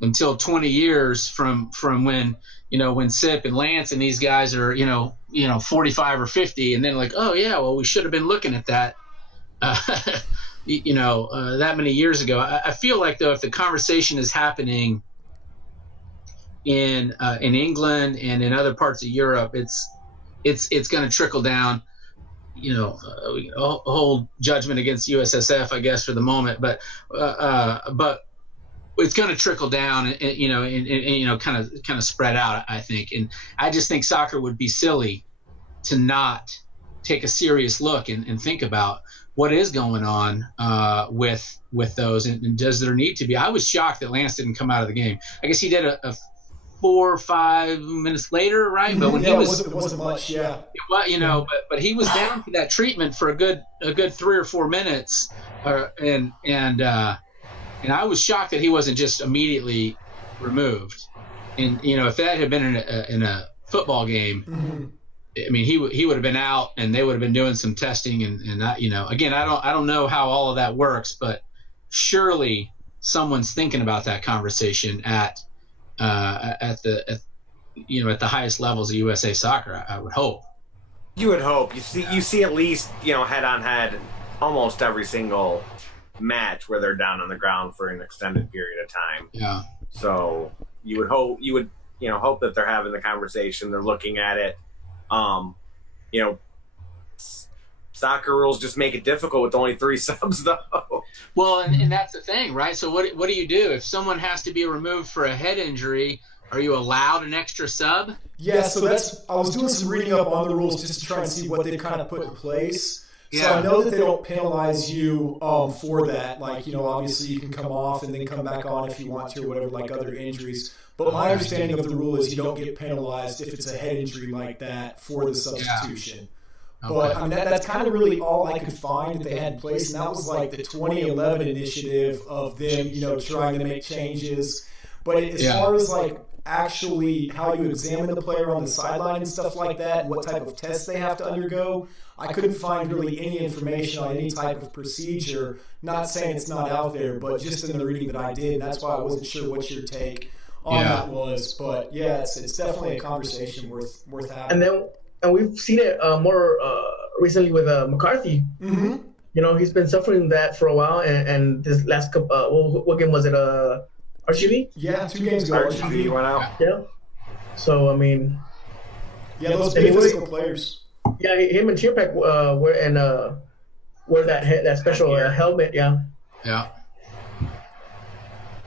until 20 years from when when Sip and Lance and these guys are 45 or 50, and then like, oh yeah, well, we should have been looking at that that many years ago. I feel like, though, if the conversation is happening in England and in other parts of Europe, it's going to trickle down. Hold judgment against USSF, I guess, for the moment, but it's going to trickle down and kind of spread out, I think. And I just think soccer would be silly to not take a serious look and think about what is going on with those, and does there need to be? I was shocked that Lance didn't come out of the game. I guess he did a 4 or 5 minutes later, right? But when it wasn't much, yeah. But he was down for that treatment for a good 3 or 4 minutes, and I was shocked that he wasn't just immediately removed. And if that had been in a football game, mm-hmm. I mean, he would have been out, and they would have been doing some testing, and again, I don't know how all of that works, but surely someone's thinking about that conversation at the highest levels of USA Soccer. I would hope. You would hope. You see at least head on head almost every single match where they're down on the ground for an extended period of time. Yeah. So you would hope hope that they're having the conversation, they're looking at it. Soccer rules just make it difficult with only 3 subs, though. Well, and that's the thing, right? So what do you do if someone has to be removed for a head injury? Are you allowed an extra sub? Yeah, so I was doing some reading up on the rules just to try and see what they've kind of put in place. Yeah. So I know that they don't penalize you for that. Like, obviously you can come off and then come back on if you want to, or whatever, like other injuries. But my understanding of the rule is you don't get penalized if it's a head injury like that for the substitution. Yeah. But I mean, that's kind of really all I could find that they had in place, and that was like the 2011 initiative of them, trying to make changes. But as far as like actually how you examine the player on the sideline and stuff like that, and what type of tests they have to undergo, I couldn't find really any information on any type of procedure. Not saying it's not out there, but just in the reading that I did, and that's why I wasn't sure what your take on that was. But yeah, it's definitely a conversation worth having. And we've seen it more recently with McCarthy. Mm-hmm. He's been suffering that for a while, and this last couple, what game was it? RGV? Yeah, 2 games ago. RGV went out. Yeah. So I mean. Yeah, those big physical players. Yeah, him and Chirpak wear that special helmet. Yeah. Yeah.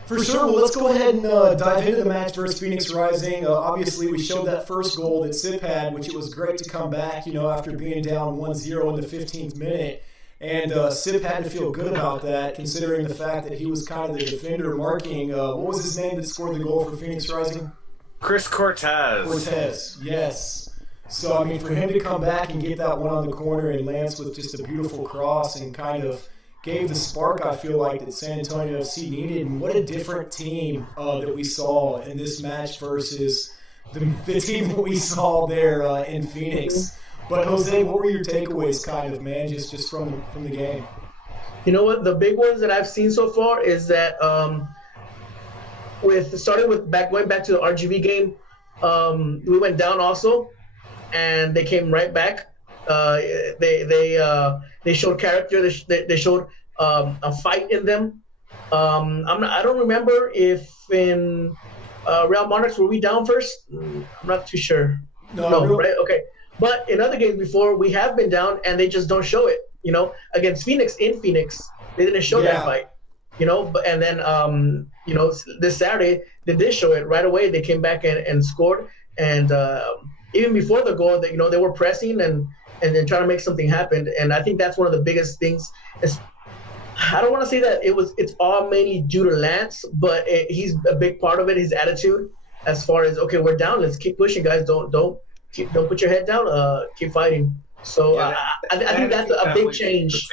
For sure. Well, let's go ahead and dive into the match versus Phoenix Rising. Obviously, we showed that first goal that Sip had, which it was great to come back, after being down 1-0 in the 15th minute. And Sip had to feel good about that, considering the fact that he was kind of the defender marking. What was his name that scored the goal for Phoenix Rising? Chris Cortez. Cortez, yes. So, for him to come back and get that one on the corner and Lance with just a beautiful cross and kind of gave the spark, I feel like, that San Antonio FC needed. And what a different team that we saw in this match versus the team that we saw there in Phoenix. But, Jose, what were your takeaways kind of, man, just from the game? You know what? The big ones that I've seen so far is that going back to the RGV game, we went down also, and they came right back. They showed character. They showed a fight in them. I don't remember if in Real Monarchs were we down first. I'm not too sure. No, right? Okay. But in other games before, we have been down, and they just don't show it. Against Phoenix in Phoenix, they didn't show that fight. But and then this Saturday they did show it right away. They came back and scored, and even before the goal, they were pressing and then trying to make something happen. And I think that's one of the biggest things. I don't want to say that it's all mainly due to Lance, but he's a big part of it. His attitude, as far as okay, we're down, let's keep pushing, guys. Don't put your head down. Keep fighting. So I think that's a big change.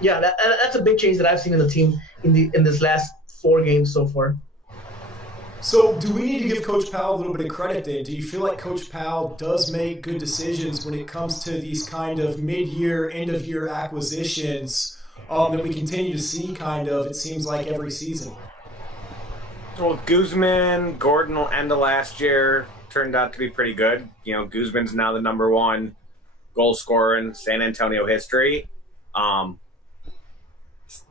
Yeah, that's a big change that I've seen in the team in this last 4 games so far. So do we need to give Coach Powell a little bit of credit then? Do you feel like Coach Powell does make good decisions when it comes to these kind of mid-year, end-of-year acquisitions that we continue to see it seems like every season? Well, Guzman, Gordon will end of last year, turned out to be pretty good. Guzman's now the number 1 goal scorer in San Antonio history.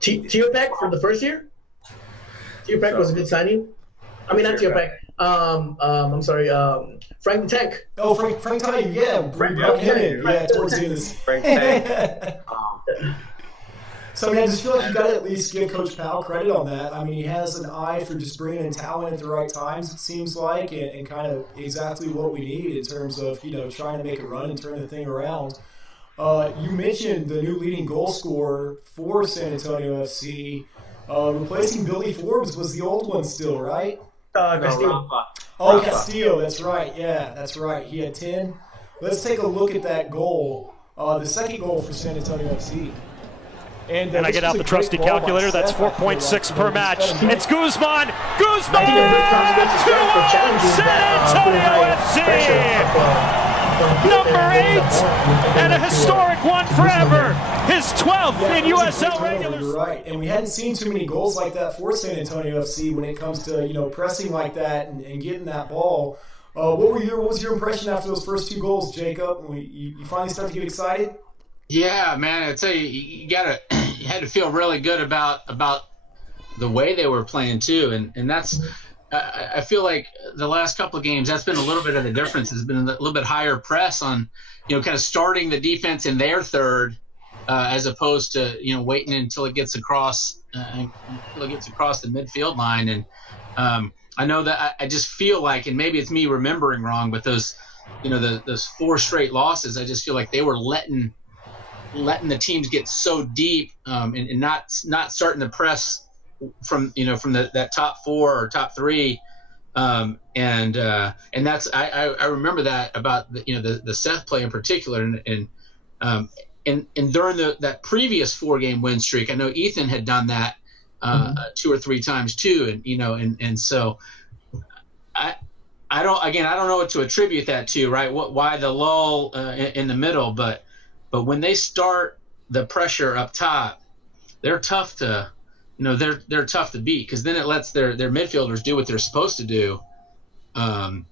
Tiopek for the first year? Tiopek was a good signing? I mean, not Tiopek. I'm sorry. Frank the Tank. Oh, Frank Tank, yeah. Towards the end. Frank Tank. So, I just feel like you got to at least give Coach Powell credit on that. He has an eye for just bringing in talent at the right times, it seems like, and kind of exactly what we need in terms of, trying to make a run and turn the thing around. You mentioned the new leading goal scorer for San Antonio FC. Replacing Billy Forbes was the old one still, right? Castillo. Rafa. Castillo, that's right. Yeah, that's right. He had 10. Let's take a look at that goal. The second goal for San Antonio FC. And I get out the trusty calculator. That's 4.6 per match. It's Guzman! Guzman! 2-1! San Antonio FC! Number 8, and a historic one forever. His 12th in USL regulars. You're right, and we hadn't seen too many goals like that for San Antonio FC when it comes to pressing like that and getting that ball. What was your impression after those first 2 goals, Jacob? You finally start to get excited? Yeah, man, I'd say you had to feel really good about the way they were playing too, and that's. I feel like the last couple of games, that's been a little bit of the difference. There's been a little bit higher press on, kind of starting the defense in their third, as opposed to waiting until it gets across the midfield line. And I know that I just feel like, and maybe it's me remembering wrong, but those 4 straight losses, I just feel like they were letting the teams get so deep and not starting to press from that top 4 or top 3, and that's I remember that about the Seth play in particular, and during that previous 4-game win streak, I know Ethan had done that 2 or 3 times too, and so I don't know what to attribute that to, right? Why the lull in the middle, but when they start the pressure up top, they're tough to. They're tough to beat, because then it lets their midfielders do what they're supposed to do. And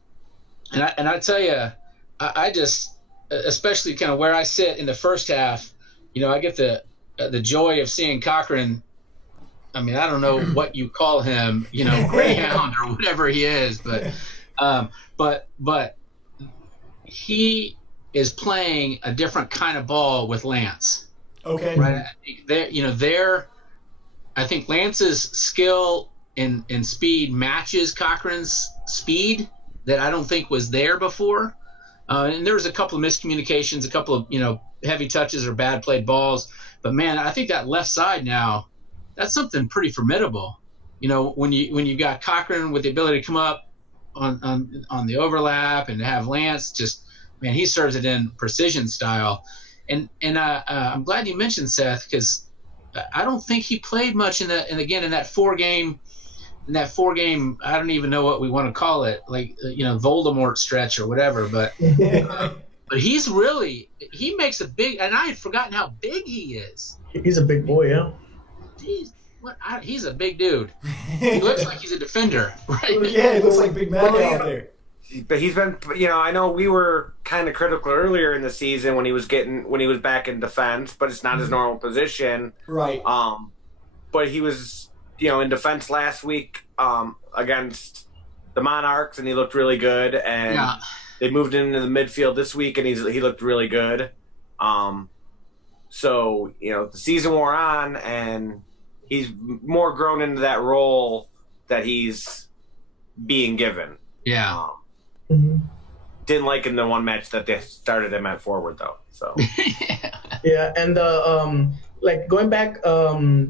I tell you, I just, especially kind of where I sit in the first half, I get the joy of seeing Cochran. I mean, I don't know what you call him, Greyhound or whatever he is, but he is playing a different kind of ball with Lance. Okay. Right. I think Lance's skill and speed matches Cochran's speed that I don't think was there before. And there was a couple of miscommunications, a couple of, heavy touches or bad played balls. But man, I think that left side now, that's something pretty formidable. When you got Cochran with the ability to come up on the overlap and to have Lance, just, man, he serves it in precision style. And I'm glad you mentioned Seth, because I don't think he played much in that four game, I don't even know what we want to call it, like, Voldemort stretch or whatever, but but he makes a big, and I had forgotten how big he is. He's a big boy, yeah. He's a big dude. He looks like he's a defender, right? Yeah, he looks like Big Mac out there. But he's been, I know we were kind of critical earlier in the season when he was back in defense, but it's not his normal position. Right. But he was, in defense last week against the Monarchs, and he looked really good. And they moved into the midfield this week, and he looked really good. So, the season wore on, and he's more grown into that role that he's being given. Yeah. Mm-hmm. Didn't like in the one match that they started him at forward, though. So yeah, and like going back to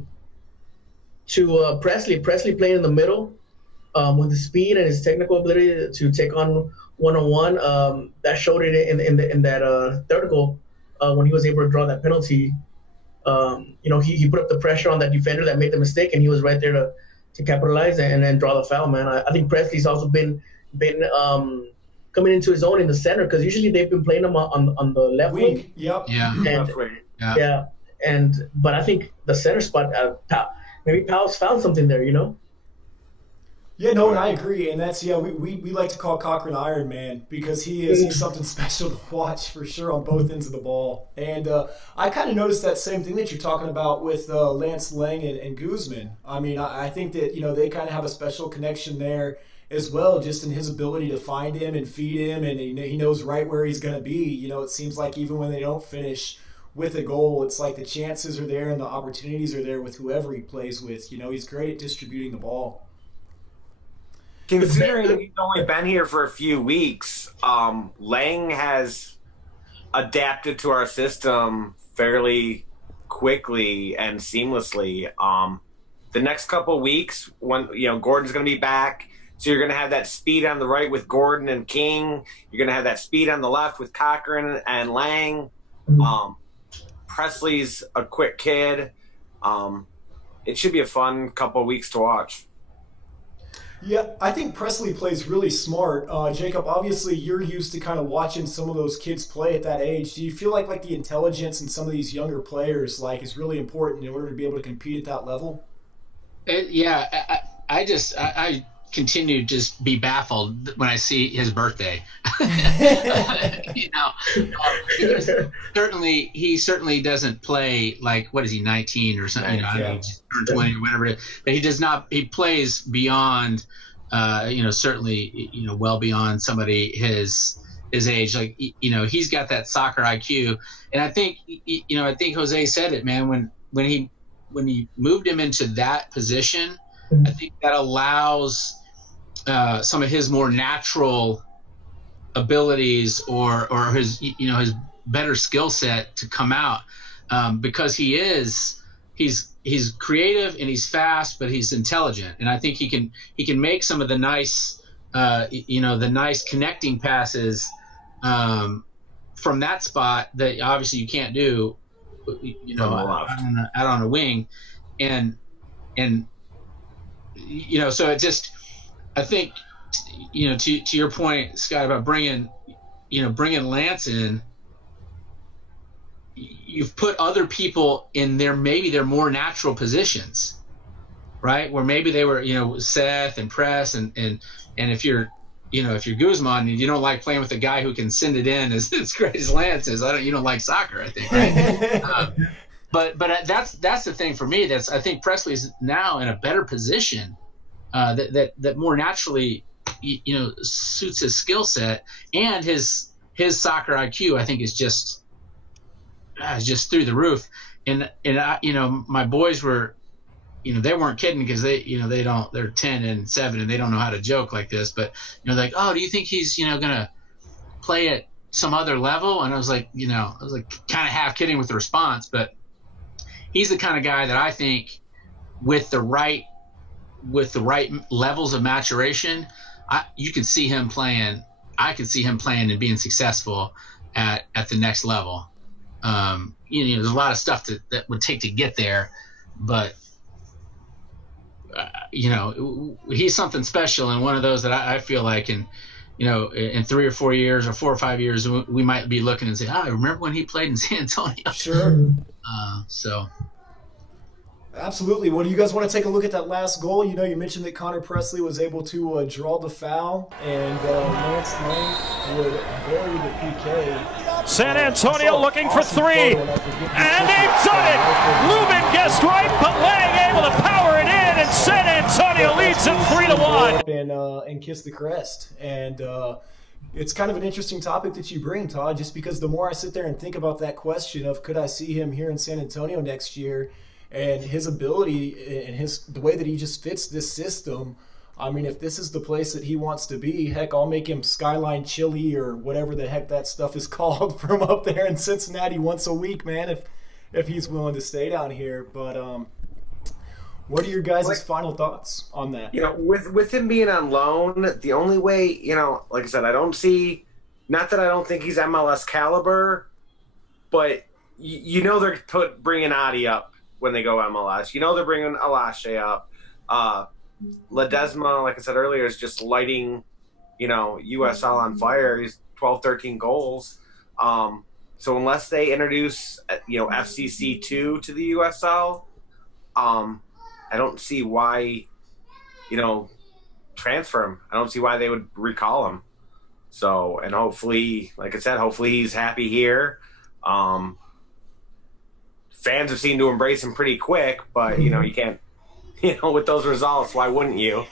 Presley playing in the middle with his speed and his technical ability to take on one-on-one. That showed it in that third goal when he was able to draw that penalty. He put up the pressure on that defender that made the mistake, and he was right there to capitalize and then draw the foul. Man, I think Presley's also been coming into his own in the center, because usually they've been playing him on the left wing. Yep. Yeah. But I think the center spot, maybe Powell's found something there. Yeah, no, and I agree, and that's we like to call Cochran Iron Man, because he's something special to watch for sure on both ends of the ball. And I kind of noticed that same thing that you're talking about with Lance Lang and Guzman. I mean, I think that they kind of have a special connection there as well, just in his ability to find him and feed him, and he knows right where he's going to be. It seems like even when they don't finish with a goal, it's like the chances are there and the opportunities are there with whoever he plays with. He's great at distributing the ball. Considering he's only been here for a few weeks, Lang has adapted to our system fairly quickly and seamlessly. The next couple of weeks, when Gordon's going to be back, so you're going to have that speed on the right with Gordon and King. You're going to have that speed on the left with Cochran and Lang. Presley's a quick kid. It should be a fun couple of weeks to watch. Yeah, I think Presley plays really smart. Jacob, obviously you're used to kind of watching some of those kids play at that age. Do you feel like the intelligence in some of these younger players is really important in order to be able to compete at that level? I continue to just be baffled when I see his birthday. He certainly doesn't play like, what is he, 19 or something? I don't know, he just turned 20 or whatever. But he does not. He plays beyond, certainly, well beyond somebody his age. Like, he's got that soccer IQ, and I think, I think Jose said it, man. When he moved him into that position, I think that allows some of his more natural abilities or his his better skill set to come out, because he's creative and he's fast, but he's intelligent, and I think he can make some of the nice the nice connecting passes from that spot that obviously you can't do out on a wing, and so it just, I think, to your point, Scott, about bringing Lance in, you've put other people in maybe their more natural positions, right? Where maybe they were, Seth and Press, and if you're Guzman and you don't like playing with a guy who can send it in as great as Lance is, you don't like soccer, I think, right? But that's the thing for me. I think Presley's now in a better position that more naturally suits his skill set, and his soccer IQ, I think, is just through the roof. And I, my boys were they weren't kidding because they're 10-7 and they don't know how to joke like this. But like, oh, do you think he's gonna play at some other level? And I was like, kind of half kidding with the response, but he's the kind of guy that I think with the right levels of maturation, you could see him playing. I could see him playing and being successful at the next level. There's a lot of stuff that would take to get there, but he's something special, and one of those that I feel like in 3 or 4 years or 4 or 5 years, we might be looking and say, I remember when he played in San Antonio. Sure. So. Absolutely. Well, do you guys want to take a look at that last goal? You mentioned that Connor Presley was able to draw the foul, and Lance Lang would bury the PK. San Antonio looking for three, and they've done it! Lubin guessed right, but Lang able to power it in, and San Antonio leads it 3-1. And kiss the crest. And it's kind of an interesting topic that you bring, Todd, just because the more I sit there and think about that question of could I see him here in San Antonio next year, and his ability and the way that he just fits this system. I mean, if this is the place that he wants to be, heck, I'll make him Skyline Chili or whatever the heck that stuff is called from up there in Cincinnati once a week, man, if he's willing to stay down here. But what are your guys' final thoughts on that? With him being on loan, the only way, like I said, I don't see, not that I don't think he's MLS caliber, but they're bringing Adi up when they go MLS. They're bringing Alashe up. Ledesma, like I said earlier, is just lighting, USL on fire. He's 12, 13 goals. So unless they introduce, FCC2 to the USL, I don't see why, transfer him. I don't see why they would recall him. So, and hopefully, like I said, he's happy here. Fans have seemed to embrace him pretty quick, but you can't, with those results, why wouldn't you?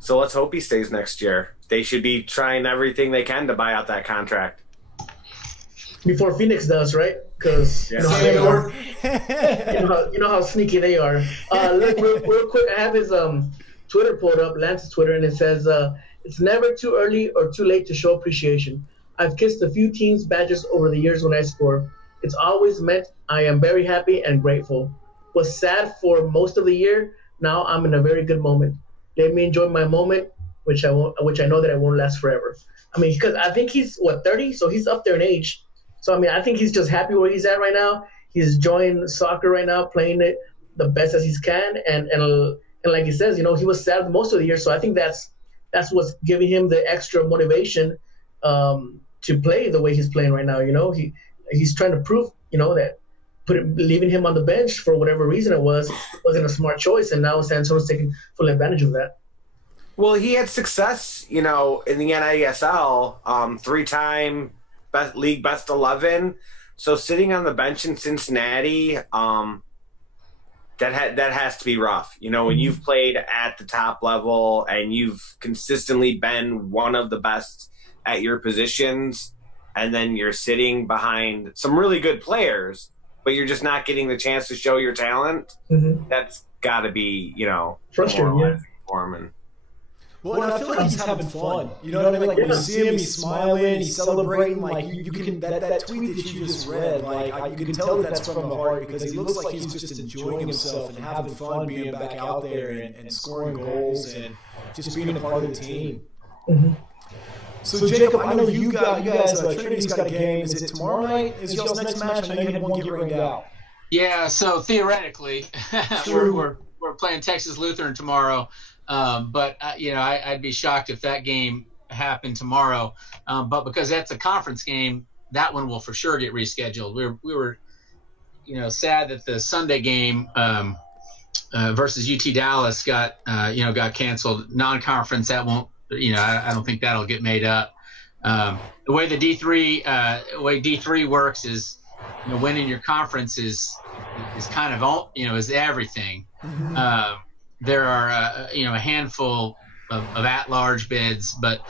So let's hope he stays next year. They should be trying everything they can to buy out that contract before Phoenix does, right? Because you know how sneaky they are. Look, real quick, I have his Twitter pulled up, Lance's Twitter, and it says, "It's never too early or too late to show appreciation. I've kissed a few teams' badges over the years when I score. It's always meant I am very happy and grateful. Was sad for most of the year. Now I'm in a very good moment. Let me enjoy my moment, which I know that I won't last forever." I mean, because I think he's 30, so he's up there in age. So I mean, I think he's just happy where he's at right now. He's enjoying soccer right now, playing it the best as he can, and like he says, he was sad most of the year. So I think that's what's giving him the extra motivation to play the way he's playing right now. He's trying to prove, that leaving him on the bench for whatever reason it wasn't a smart choice, and now San Antonio's taking full advantage of that. Well, he had success, in the NASL, 3-time league best 11. So sitting on the bench in Cincinnati, that has to be rough. When you've played at the top level and you've consistently been one of the best at your positions, and then you're sitting behind some really good players, but you're just not getting the chance to show your talent. That's got to be, frustrating for him. And well, and I feel like he's having fun. You know what I mean? Like, when you see him, he's smiling, he's celebrating. Like, you can, that tweet that you just read, you can tell that that's from the heart, because he looks like he's just enjoying himself and having fun being back out there and scoring goals and just being a part of the team. So, Jacob, I know you guys, Trinity's got a game. Is it tomorrow night? Is y'all's next match? I know you had one get rained out. Yeah, so theoretically, we're playing Texas Lutheran tomorrow. But I'd be shocked if that game happened tomorrow. But because that's a conference game, that one will for sure get rescheduled. We were sad that the Sunday game versus UT Dallas got canceled. Non-conference, that won't. I don't think that'll get made up. The way the D3 works is, winning your conference is kind of all, is everything. There are a handful of at-large bids, but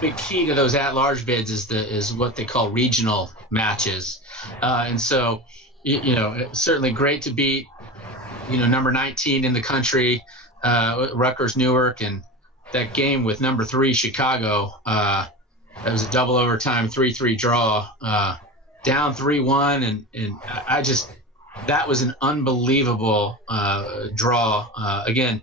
big key to those at-large bids is what they call regional matches, and so it's certainly great to beat number 19 in the country, Rutgers Newark, and that game with number 3 Chicago. That was a double overtime 3-3 draw, down 3-1, and that was an unbelievable draw. Again,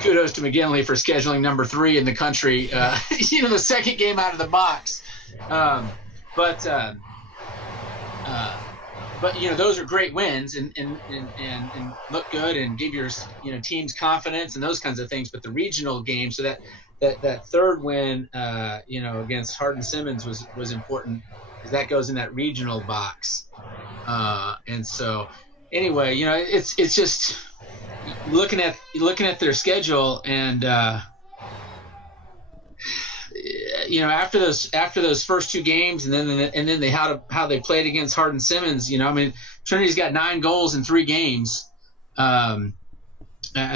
kudos to McGinley for scheduling number 3 in the country. The second game out of the box. But those are great wins and look good and give your teams confidence and those kinds of things. But the regional game, so that third win, against Hardin-Simmons was important, because that goes in that regional box. And so anyway, it's just looking at their schedule, and after those first 2 games, and then how they played against Hardin-Simmons. Trinity's got 9 goals in 3 games. I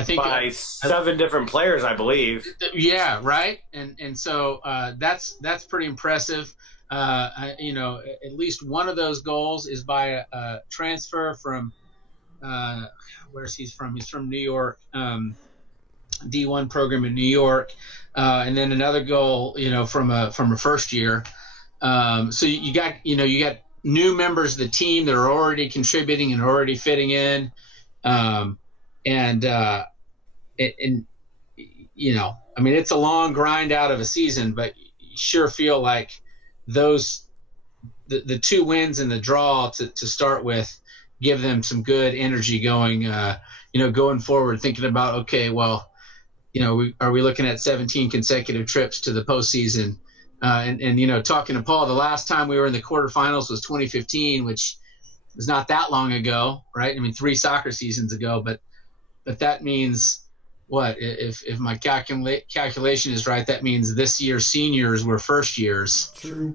think by 7 different players, I believe. Yeah, right. And so that's pretty impressive. At least one of those goals is by a transfer from where's he's from? He's from New York, D1 program in New York, and then another goal, from a first year. So you got new members of the team that are already contributing and already fitting in, it's a long grind out of a season, but you sure feel like the 2 wins and the draw to start with give them some good energy going, going forward, thinking about, okay, well, are we looking at 17 consecutive trips to the postseason? And talking to Paul, the last time we were in the quarterfinals was 2015, which was not that long ago, right? 3 soccer seasons ago, but that means what? If my calculation is right, that means this year's seniors were first years. True.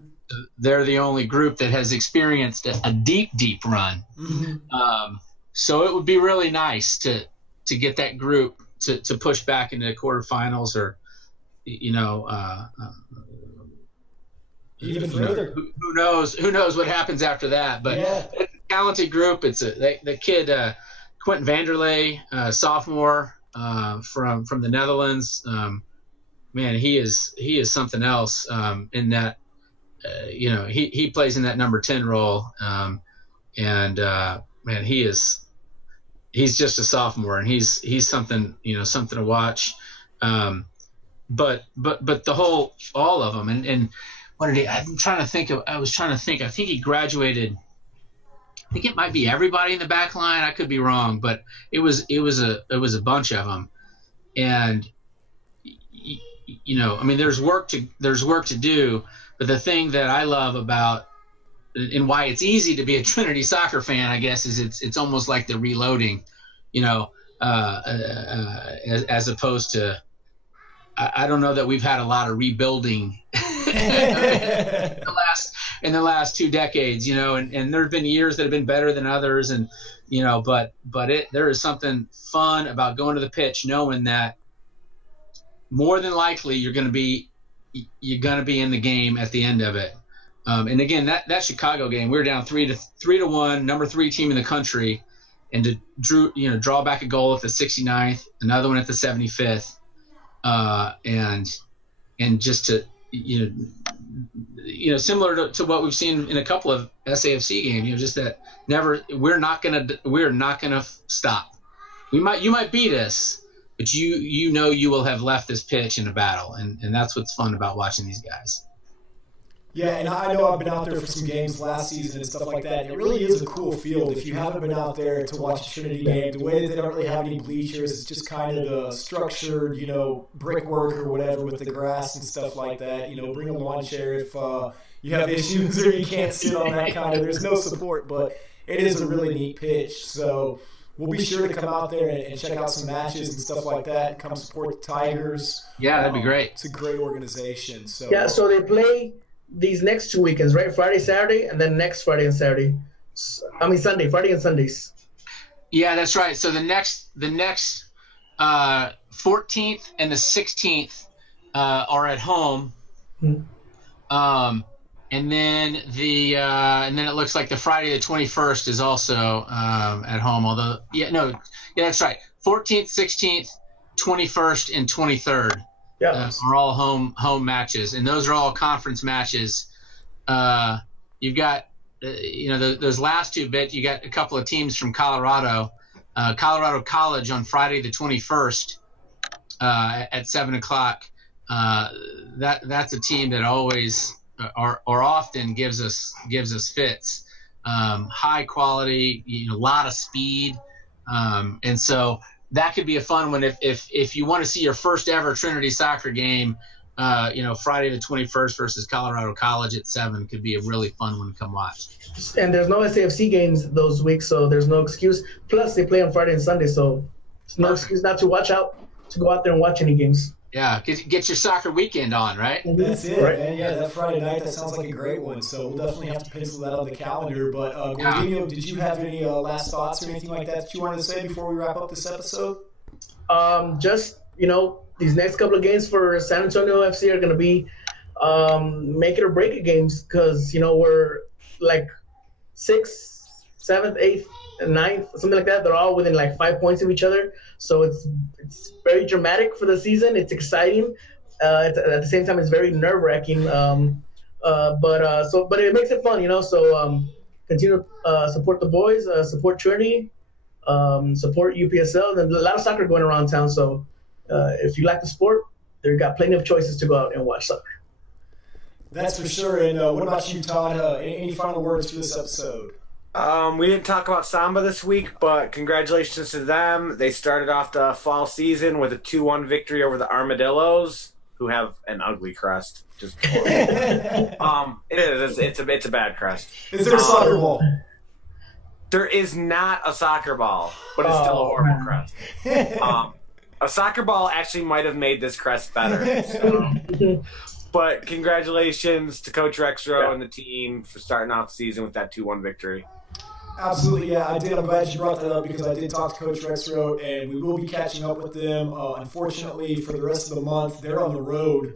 They're the only group that has experienced a deep, deep run. Mm-hmm. So it would be really nice to get that group to push back into the quarterfinals, or even further. Who knows what happens after that? But it's a talented group. It's the kid Quentin Vanderlei, sophomore from the Netherlands. Man, he is something else in that. He plays in that number 10 role, man, he's just a sophomore, and he's something something to watch. But all of them, and what did he? I'm trying to think of. I was trying to think. I think he graduated. I think it might be everybody in the back line. I could be wrong, but it was a bunch of them, and there's work to do. But the thing that I love about, and why it's easy to be a Trinity soccer fan, I guess, is it's almost like the reloading, as opposed to, I don't know that we've had a lot of rebuilding in the last 2 decades, and there have been years that have been better than others, and but there is something fun about going to the pitch knowing that more than likely you're going to be in the game at the end of it. And again, that Chicago game, we were down 3-1, number 3 team in the country, and to draw back a goal at the 69th, another one at the 75th, and just to similar to what we've seen in a couple of SAFC games, just that we're not gonna stop. You might beat us, but you will have left this pitch in a battle, and that's what's fun about watching these guys. Yeah, and I know I've been out there for some games last season and stuff like that. It really is a cool field. If you haven't been out there to watch a Trinity game, the way that they don't really have any bleachers, it's just kind of the structured, brickwork or whatever with the grass and stuff like that. Bring a lawn chair if you have issues or you can't sit on that kind of. There's no support, but it is a really neat pitch. So we'll be sure to come out there and check out some matches and stuff like that. Come support the Tigers. Yeah, that'd be great. It's a great organization. So they play these next 2 weekends, right? Friday, Saturday, and then next Friday and Saturday. Sunday, Friday and Sundays. Yeah, that's right. So the next 14th and the 16th are at home, And then it looks like the Friday the 21st is also at home. Although, that's right. 14th, 16th, 21st, and 23rd are all home matches, and those are all conference matches. You've got those last two bit. You got a couple of teams from Colorado. Colorado College on Friday the 21st at 7:00. That's a team that always or often gives us fits. High quality, a lot of speed, and so that could be a fun one if you want to see your first ever Trinity soccer game. Friday the 21st versus Colorado College at 7 could be a really fun one to come watch. And there's no SAFC games those weeks, so there's no excuse. Plus, they play on Friday and Sunday, so there's no excuse not to go out there and watch any games. Yeah, get your soccer weekend on, right? That's it, right? Man. Yeah, that Friday night, that sounds like a great one. So we'll definitely have to pencil that on the calendar. But, Gordino, did you have any last thoughts or anything like that you wanted to say before we wrap up this episode? These next couple of games for San Antonio FC are going to be make it or break it games because, we're like 6th, 7th, 8th, and 9th, something like that. They're all within like 5 points of each other. So it's very dramatic for the season. It's exciting. At the same time, it's very nerve-wracking. But it makes it fun, So continue to support the boys, support Trinity, support UPSL. There's a lot of soccer going around town, so if you like the sport, they've got plenty of choices to go out and watch soccer. That's for sure. And what about you, Todd? Any final words for this episode? We didn't talk about Samba this week, but congratulations to them. They started off the fall season with a 2-1 victory over the Armadillos, who have an ugly crest. Just it is. It's a bad crest. Is there a soccer ball? There is not a soccer ball, but it's still a horrible crest. A soccer ball actually might have made this crest better. So. But congratulations to Coach Rexrow and the team for starting off the season with that 2-1 victory. Absolutely, yeah, I did. I'm glad you brought that up because I did talk to Coach Rexrow, and we will be catching up with them. Unfortunately, for the rest of the month, they're on the road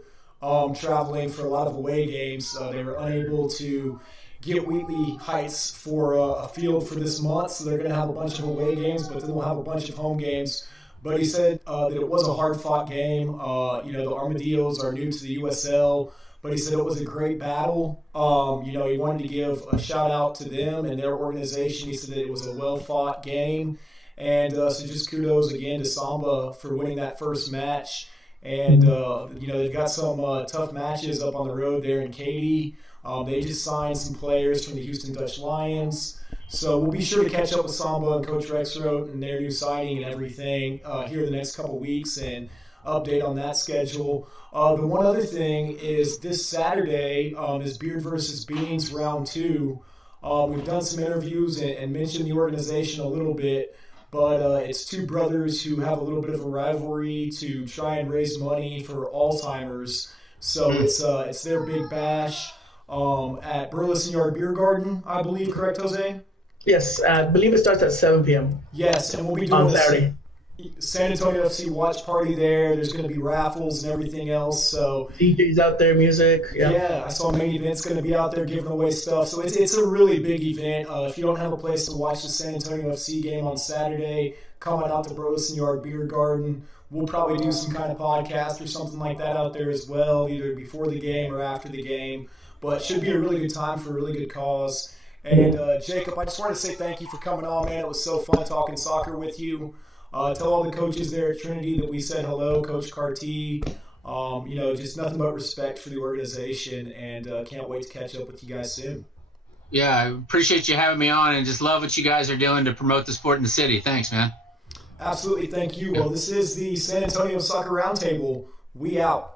traveling for a lot of away games. They were unable to get Wheatley Heights for a field for this month, so they're going to have a bunch of away games, but then we'll have a bunch of home games. But he said that it was a hard-fought game. The Armadillos are new to the USL, but he said it was a great battle. He wanted to give a shout-out to them and their organization. He said that it was a well-fought game. And so just kudos again to Samba for winning that first match. And, they've got some tough matches up on the road there in Katy. They just signed some players from the Houston Dutch Lions. So we'll be sure to catch up with Samba and Coach Rexrow and their new signing and everything here the next couple weeks and update on that schedule. The one other thing is this Saturday is Beard versus Beans round 2. We've done some interviews and mentioned the organization a little bit, but it's two brothers who have a little bit of a rivalry to try and raise money for Alzheimer's. So it's their big bash at Burleson Yard Beer Garden, I believe, correct, Jose? Yes, I believe it starts at 7 p.m. Yes, and we'll be doing on Saturday. San Antonio FC watch party there. There's going to be raffles and everything else. So DJs out there, music. Yeah, I saw Main Event's going to be out there giving away stuff. So it's a really big event. If you don't have a place to watch the San Antonio FC game on Saturday, come on out to Burleson Yard Beer Garden. We'll probably do some kind of podcast or something like that out there as well, either before the game or after the game. But it should be a really good time for a really good cause. And Jacob, I just wanted to say thank you for coming on, man. It was so fun talking soccer with you. Tell all the coaches there at Trinity that we said hello, Coach Carty. Just nothing but respect for the organization, and can't wait to catch up with you guys soon. Yeah, I appreciate you having me on, and just love what you guys are doing to promote the sport in the city. Thanks, man. Absolutely, thank you. Well, this is the San Antonio Soccer Roundtable. We out.